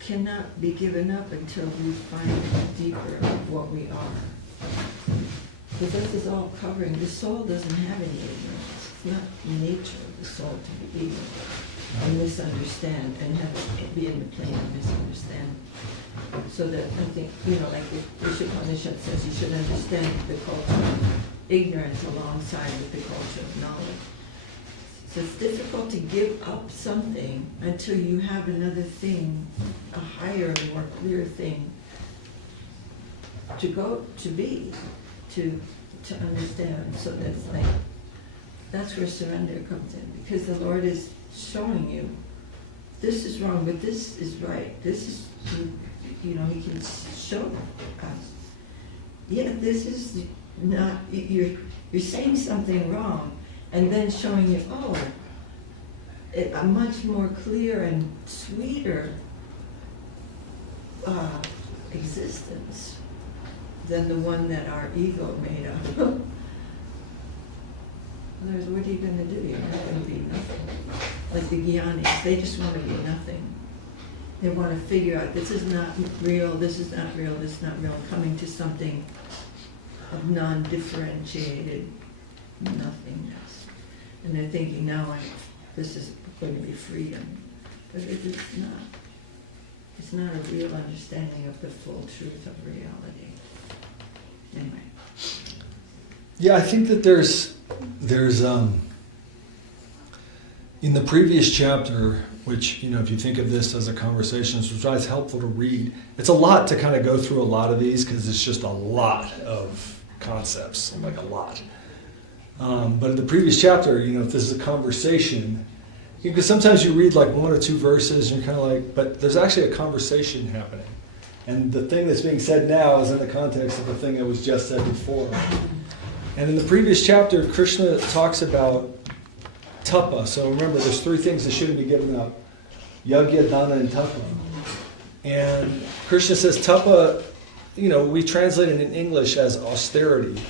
cannot be given up until we find deeper of what we are. Because this is all covering, the soul doesn't have any ignorance. It's not nature of the soul to be ignorant and misunderstand and have it be in the plane of misunderstanding. So that I think, like the Upanishad says, you should understand the culture of ignorance alongside with the culture of knowledge. So it's difficult to give up something until you have another thing, a higher, more clear thing to go to be, to understand. So that's where surrender comes in, because the Lord is showing you this is wrong, but this is right. This is, He can show us. Yeah, this is not, you're saying something wrong, and then showing you, a much more clear and sweeter existence than the one that our ego made up. Otherwise, what are you going to do? You're not going to be nothing. Like the Gyanis, they just want to be nothing. They want to figure out, this is not real, this is not real, this is not real, coming to something of non-differentiated nothingness. And they're thinking, now this is going to be freedom. But it's not. It's not a real understanding of the full truth of reality. Anyway. Yeah, I think that there's in the previous chapter, which, if you think of this as a conversation, which is helpful to read, it's a lot to kind of go through a lot of these because it's just a lot of concepts, like a lot. But in the previous chapter, if this is a conversation, because sometimes you read like one or two verses and you're kind of like, but there's actually a conversation happening. And the thing that's being said now is in the context of the thing that was just said before. And in the previous chapter, Krishna talks about tapa. So remember, there's three things that shouldn't be given up: yajna, dana, and tapa. And Krishna says tapa, we translate it in English as austerity.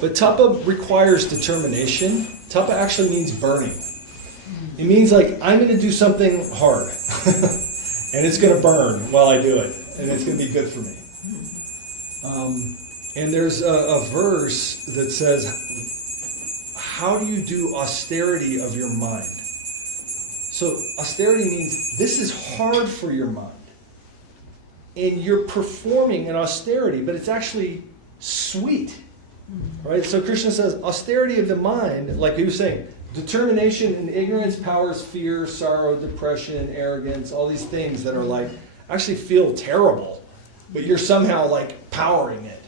But tapa requires determination. Tapa actually means burning. It means like, I'm going to do something hard. And it's going to burn while I do it. And it's going to be good for me. And there's a verse that says, how do you do austerity of your mind? So austerity means this is hard for your mind. And you're performing an austerity, but it's actually sweet. Right? So Krishna says, austerity of the mind, like he was saying, determination and ignorance, powers, fear, sorrow, depression, arrogance, all these things that are like, actually feel terrible, but you're somehow like powering it.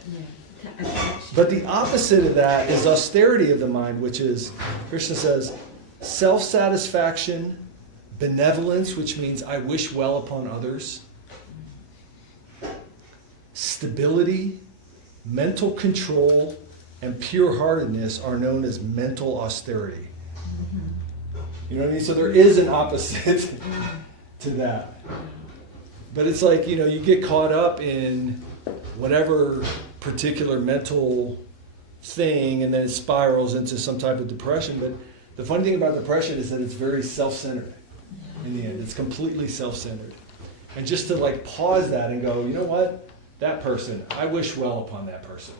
But the opposite of that is austerity of the mind, which is, Krishna says, self-satisfaction, benevolence, which means I wish well upon others, stability, mental control, and pure-heartedness are known as mental austerity. You know what I mean? So there is an opposite to that. But it's like, you get caught up in whatever particular mental thing, and then it spirals into some type of depression. But the funny thing about depression is that it's very self-centered in the end. It's completely self-centered. And just to like pause that and go, you know what? That person, I wish well upon that person,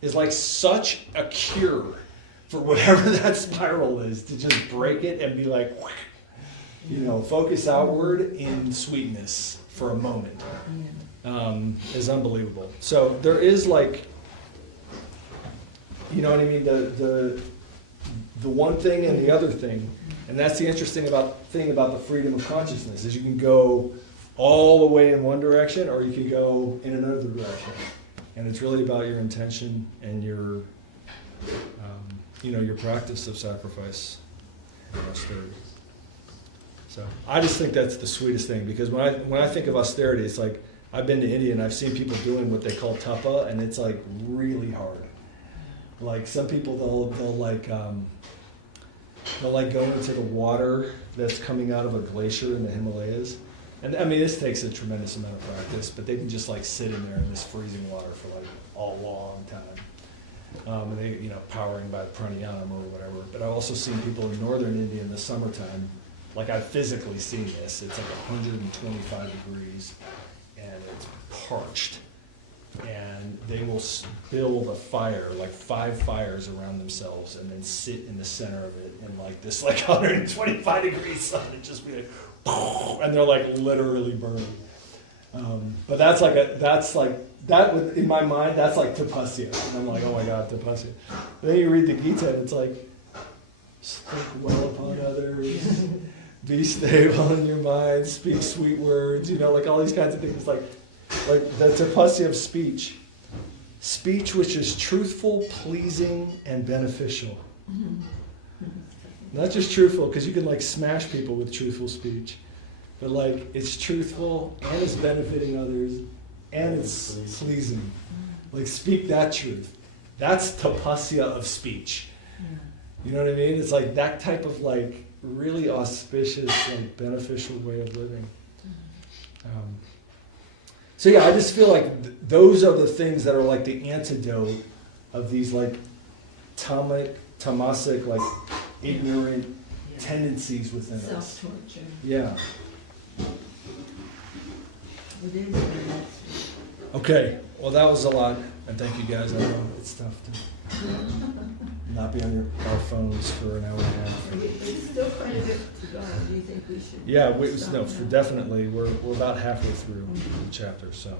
is like such a cure for whatever that spiral is, to just break it and be like, focus outward in sweetness for a moment. Is unbelievable. So there is like, you know what I mean, the one thing and the other thing. And that's the interesting thing about the freedom of consciousness, is you can go all the way in one direction, or you can go in another direction. And it's really about your intention and your, your practice of sacrifice and austerity. So I just think that's the sweetest thing, because when I think of austerity, it's like, I've been to India and I've seen people doing what they call tapa, and it's like really hard. Like some people, they'll go into the water that's coming out of a glacier in the Himalayas. And I mean, this takes a tremendous amount of practice, but they can just like sit in there in this freezing water for like a long time. And they, powering by pranayama or whatever. But I've also seen people in northern India in the summertime, like I've physically seen this. It's like 125 degrees and it's parched. And they will build a fire, like 5 fires around themselves, and then sit in the center of it in like this like 125 degree sun and just be like, and they're like literally burning. But that's like in my mind, that's like tapasya. And I'm like, oh my God, tapasya. Then you read the Gita and it's like, think well upon others, be stable in your mind, speak sweet words, like all these kinds of things. Like the tapasya of speech which is truthful, pleasing, and beneficial. Not just truthful, because you can like smash people with truthful speech, but like it's truthful and it's benefiting others and it's pleasing. Like speak that truth. That's tapasya of speech. You know what I mean? It's like that type of like really auspicious, like beneficial way of living. So yeah, I just feel like those are the things that are like the antidote of these like tamasic, like ignorant tendencies within us. Self-torture. Yeah. It is very nice. Okay, well that was a lot, and thank you guys. I know it's tough to not be on our phones for an hour and a half. It's still quite a bit to go. Do you think we should? Yeah, stop now? definitely. We're about halfway through the chapter, so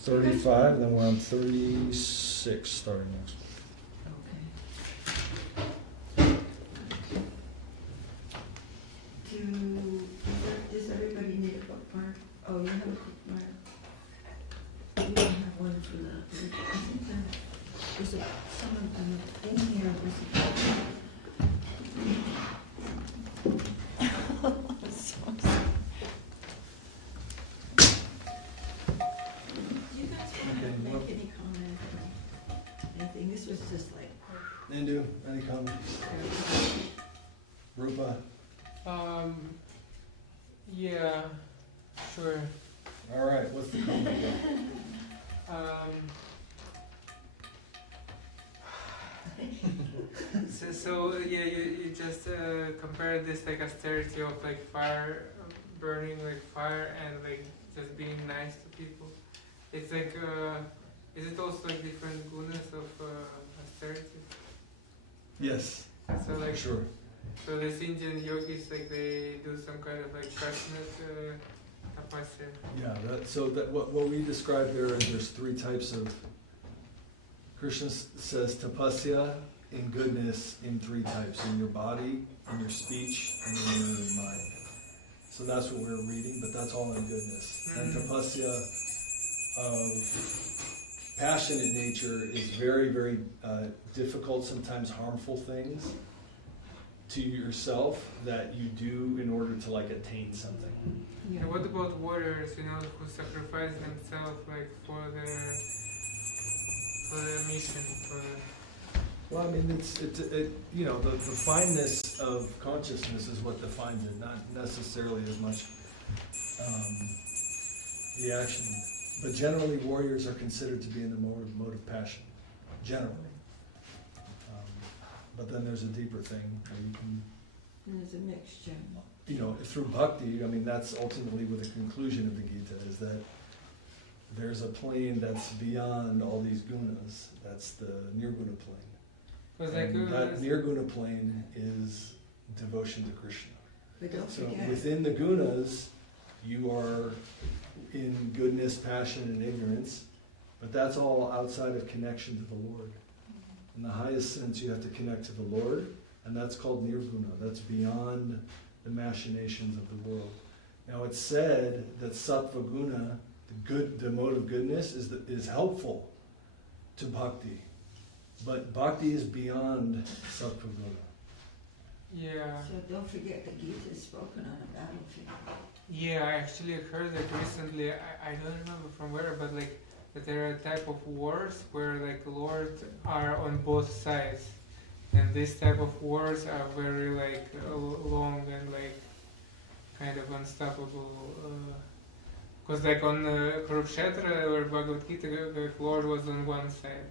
35, and then we're on 36 starting next week. Okay. Does everybody need a bookmark? Oh, you have a bookmark. You don't have one for that. I think there's someone in here was Do you guys want to make any comment or anything? This was just like. Nindu, any comments? Rupa? Yeah, sure. All right, what's the comment? So yeah, you just compare this like austerity of like fire, burning like fire, and like just being nice to people. It's like, is it also like different gunas of austerity? Yes, So like, sure. so these Indian yogis, like they do some kind of like passionate tapasya. Yeah, what we describe there is there's 3 types of. Krishna says tapasya in goodness in 3 types: in your body, in your speech, and in your mind. So that's what we're reading, but that's all in goodness. And tapasya of passionate nature is very, very difficult, sometimes harmful things to yourself that you do in order to like attain something. And what about warriors, who sacrifice themselves like for their mission? Well, I mean, the fineness of consciousness is what defines it, not necessarily as much the action. But generally, warriors are considered to be in the mode of passion, generally. But then there's a deeper thing where you can. There's a mixture. Through bhakti, I mean, that's ultimately what the conclusion of the Gita is, that there's a plane that's beyond all these gunas. That's the nirguna plane. And that nirguna plane is devotion to Krishna. But don't So forget. within the gunas, you are in goodness, passion, and ignorance, but that's all outside of connection to the Lord. In the highest sense, you have to connect to the Lord, And that's called nirguna. That's beyond the machinations of the world. Now it's said that sattva guna, the mode of goodness, is helpful to bhakti. But bhakti is beyond sattva guna. Yeah. So don't forget the Gita is spoken on a battlefield. Yeah, I actually heard like recently, I don't remember from where, but like that there are a type of wars where like lords are on both sides. And this type of wars are very like long and like kind of unstoppable. Because like on Kurukshetra or Bhagavad-Gita, the Lord was on one side.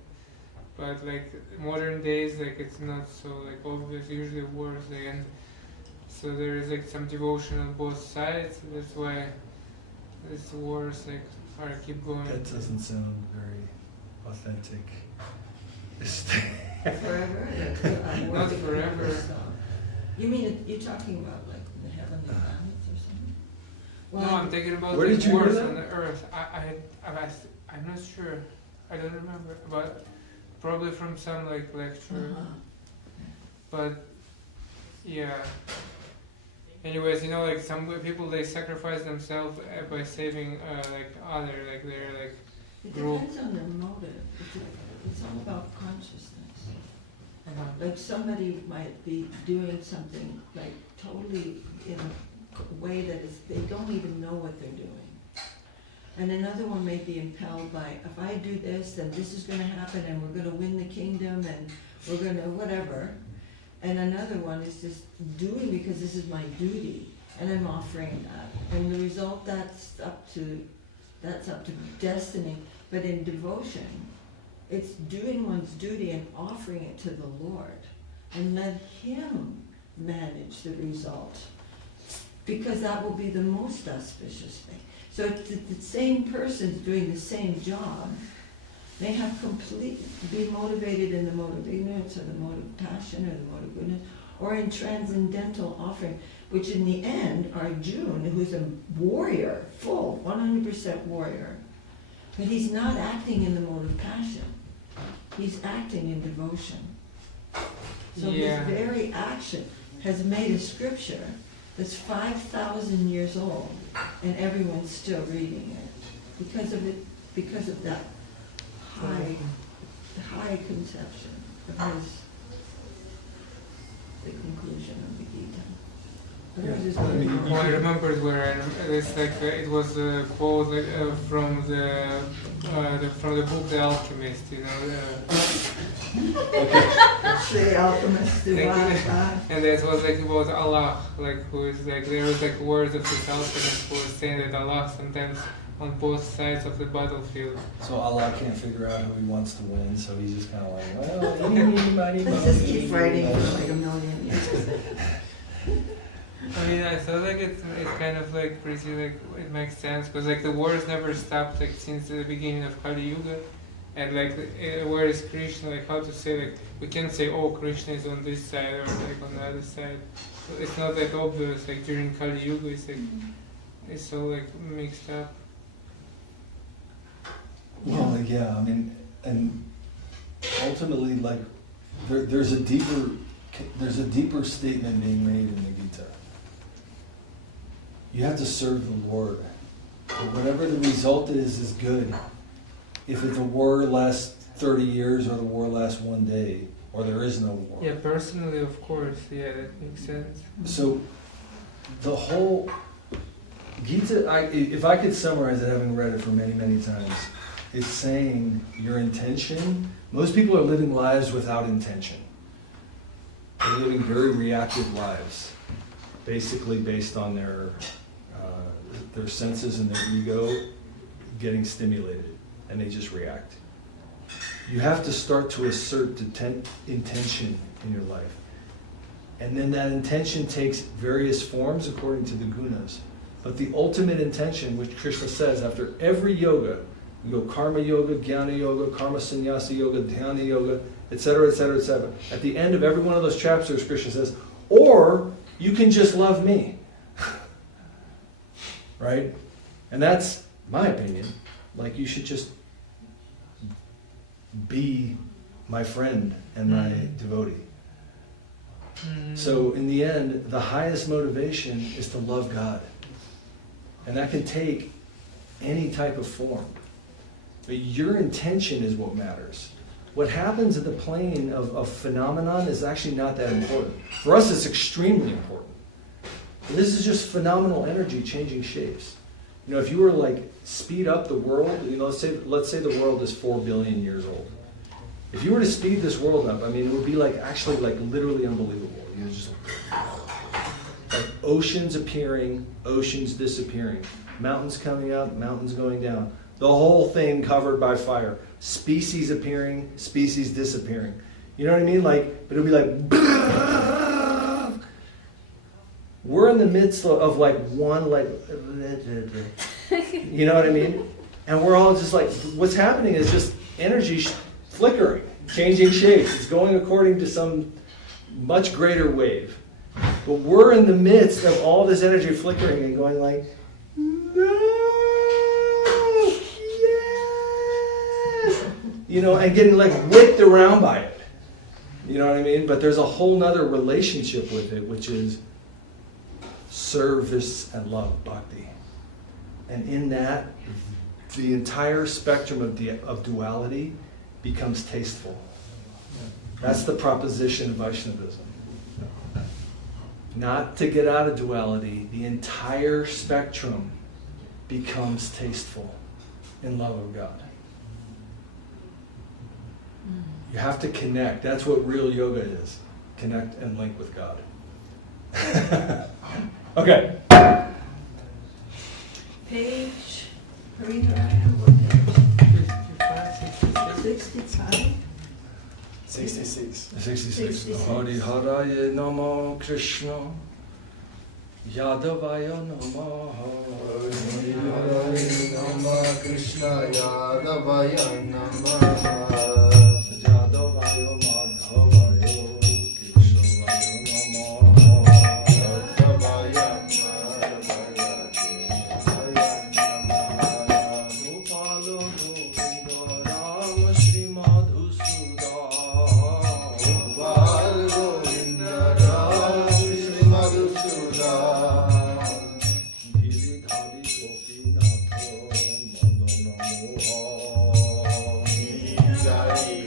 But like modern days, like it's not so like obvious. Usually wars they end. So there is like some devotion on both sides. That's why these wars like are keep going. That doesn't sound very authentic. Forever? I'm Not working forever. on this, You mean, you're talking about like the heavenly planets or something? No, I'm thinking about Where the did you hear wars that? on the earth. I'm not sure. I don't remember, but probably from some like lecture. Uh-huh. But yeah. Anyways, you know, like some people they sacrifice themselves by saving like other, like they're like It group. depends on the motive. It's all about consciousness. Like somebody might be doing something like totally in a way that is, they don't even know what they're doing. And another one may be impelled by, if I do this, then this is going to happen and we're going to win the kingdom and we're going to whatever. And another one is just doing because this is my duty and I'm offering that. And the result, that's up to destiny. But in devotion, it's doing one's duty and offering it to the Lord and let Him manage the result, because that will be the most auspicious thing. So if the same person's doing the same job, they have be motivated in the mode of ignorance or the mode of passion or the mode of goodness, or in transcendental offering, which in the end Arjuna, who's a warrior, full 100% warrior, but he's not acting in the mode of passion. He's acting in devotion. So Yeah. his very action has made a scripture that's 5,000 years old, and everyone's still reading it because of that high conception of the conclusion of the Gita. Otherwise it's very hard. Well, I remembered where it's like it was a quote from the book The Alchemist, you know. The alchemist, the wise. And that was like about Allah, like who is like there was like words of this alchemist who was saying that Allah sometimes on both sides of the battlefield. So Allah can't figure out who He wants to win, so He's just kind of like, well, Let's just keep writing for like a million years. I mean, I thought like it's kind of like pretty like it makes sense because like the wars never stopped like since the beginning of Kali Yuga, and like where is Krishna? Like how to say like we can't say oh Krishna is on this side or like on the other side. So it's not that obvious. Like during Kali Yuga, it's like it's so like mixed up. Well, yeah, I mean, and ultimately, like, there's a deeper statement being made in the Gita. You have to serve the Lord. But whatever the result is good. If the war lasts 30 years or the war lasts one day, or there is no war. Yeah, personally, of course, yeah, that makes sense. So, the whole Gita, if I could summarize it, having read it for many, many times, it's saying your intention. Most people are living lives without intention. They're living very reactive lives, basically based on their senses and their ego getting stimulated, and they just react. You have to start to assert the intention in your life. And then that intention takes various forms according to the gunas. But the ultimate intention, which Krishna says after every yoga, you go karma yoga, jnana yoga, karma sannyasa yoga, dhyana yoga, etc., etc., etc. At the end of every one of those chapters, Krishna says, or you can just love me. Right? And that's my opinion. Like, you should just be my friend and my devotee. So in the end, the highest motivation is to love God. And that can take any type of form. But your intention is what matters. What happens at the plane of phenomenon is actually not that important. For us, it's extremely important. This is just phenomenal energy changing shapes. You know, if you were like speed up the world, you know, let's say the world is 4 billion years old. If you were to speed this world up, I mean, it would be like actually like literally unbelievable. You know, just like oceans appearing, oceans disappearing, mountains coming up, mountains going down. The whole thing covered by fire. Species appearing, species disappearing. You know what I mean? Like, but it would be like, we're in the midst of like one, like, you know what I mean? And we're all just like, what's happening is just energy flickering, changing shapes. It's going according to some much greater wave. But we're in the midst of all this energy flickering and going like, no. You know, and getting like whipped around by it. You know what I mean? But there's a whole nother relationship with it, which is service and love, bhakti. And in that, the entire spectrum of duality becomes tasteful. That's the proposition of Vaishnavism. Not to get out of duality, the entire spectrum becomes tasteful in love of God. You have to connect. That's what real yoga is. Connect and link with God. Okay. Page, Harita, I have one page. 65? 66. 66. Hari Haraye Namo Krishna. Yadavaya Namo. Hari Haraye Namo Krishna Yadavaya Namo. Yadavaya Madhavaya Keshavaya Namo. Yadavaya Madhavaya Keshavaya Namo. Gopala Govinda Rama Srimad Usuda. Gopala Govinda Rama Srimad Usuda. Giridhari Gopinatha Madana Moha. Giridhari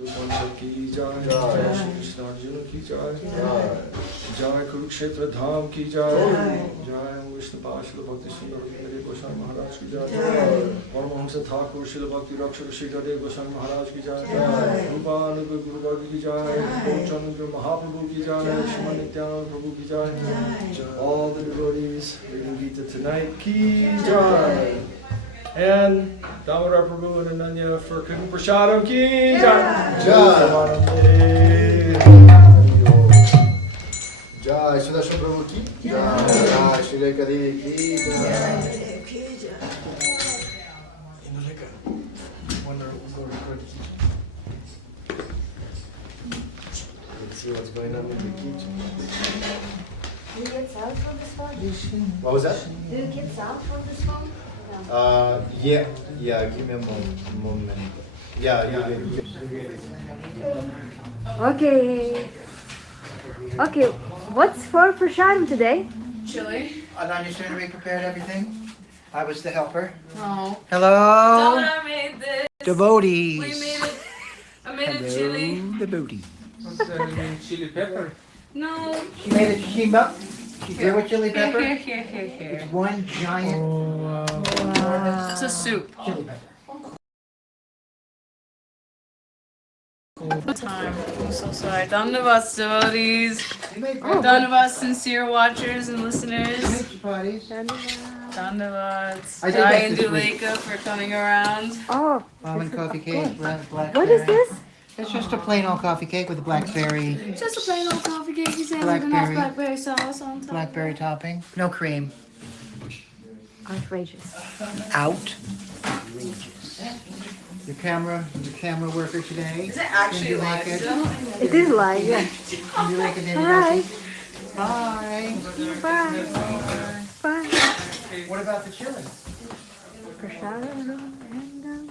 की जय, जय श्री कृष्ण अर्जुन की जय, जय कुरुक्षेत्र धाम की जय, जय विष्णु पार्षद भक्ति सुंदर मेरे गोस्वामी महाराज की जय, परमहंस ठाकुर शिल भक्ति रक्षक श्री हृदय गोस्वामी महाराज की जय, रूपानुग गुरुवर्ग की जय, गौचंद्र महाप्रभु की जय, श्रीमद नित्यानंद प्रभु की जय, all the devotees reading Gita tonight की जय. And Damodar Prabhu and Ananya for cooking prasadam ki jai. Jai Sudashan Prabhu ki Jai Srila Kadevi ki Jai. Let's see what's going on in the kitchen. Do you get sound from this phone? What was that? Do you get sound from this phone? No. Yeah, give me a moment. Yeah, you get it. Okay. Okay, what's for prasadam today? Chili. Ananya's doing we prepared everything. I was the helper. Oh. Hello, Donna made this. devotees. We made it. I made it chili. Devotees. What's that mean? Chili pepper? No. She made it. She grew with chili pepper. Here. It's one giant It's a soup. chili pepper. Time. I'm so sorry. Dandavat devotees. You made Dandavat sincere watchers and listeners. parties. Dandavat. I did Jaya that and this week. Duleka for coming around. Oh, Almond coffee cake, blackberry. what is this? It's just a plain old coffee cake with a blackberry Just a plain old coffee cake. You say we're gonna have blackberry sauce on top. blackberry topping. No cream. Outrageous. Outrageous. Your camera worker today. Is it actually Did you live like it? still? It is live, yeah. Did you like it? Bye. Bye. Bye. Bye. What about the chili? Prasadam and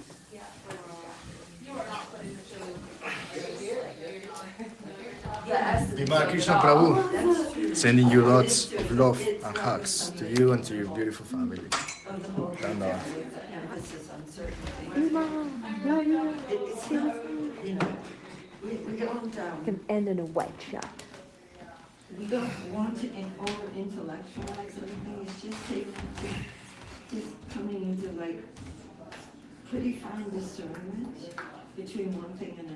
Bhima Krishna Prabhu, sending you lots of love and hugs to you and to your beautiful family. Dandavat. can end in a white shot. We don't want to over-intellectualize everything. It's just coming into like pretty fine discernment between one thing and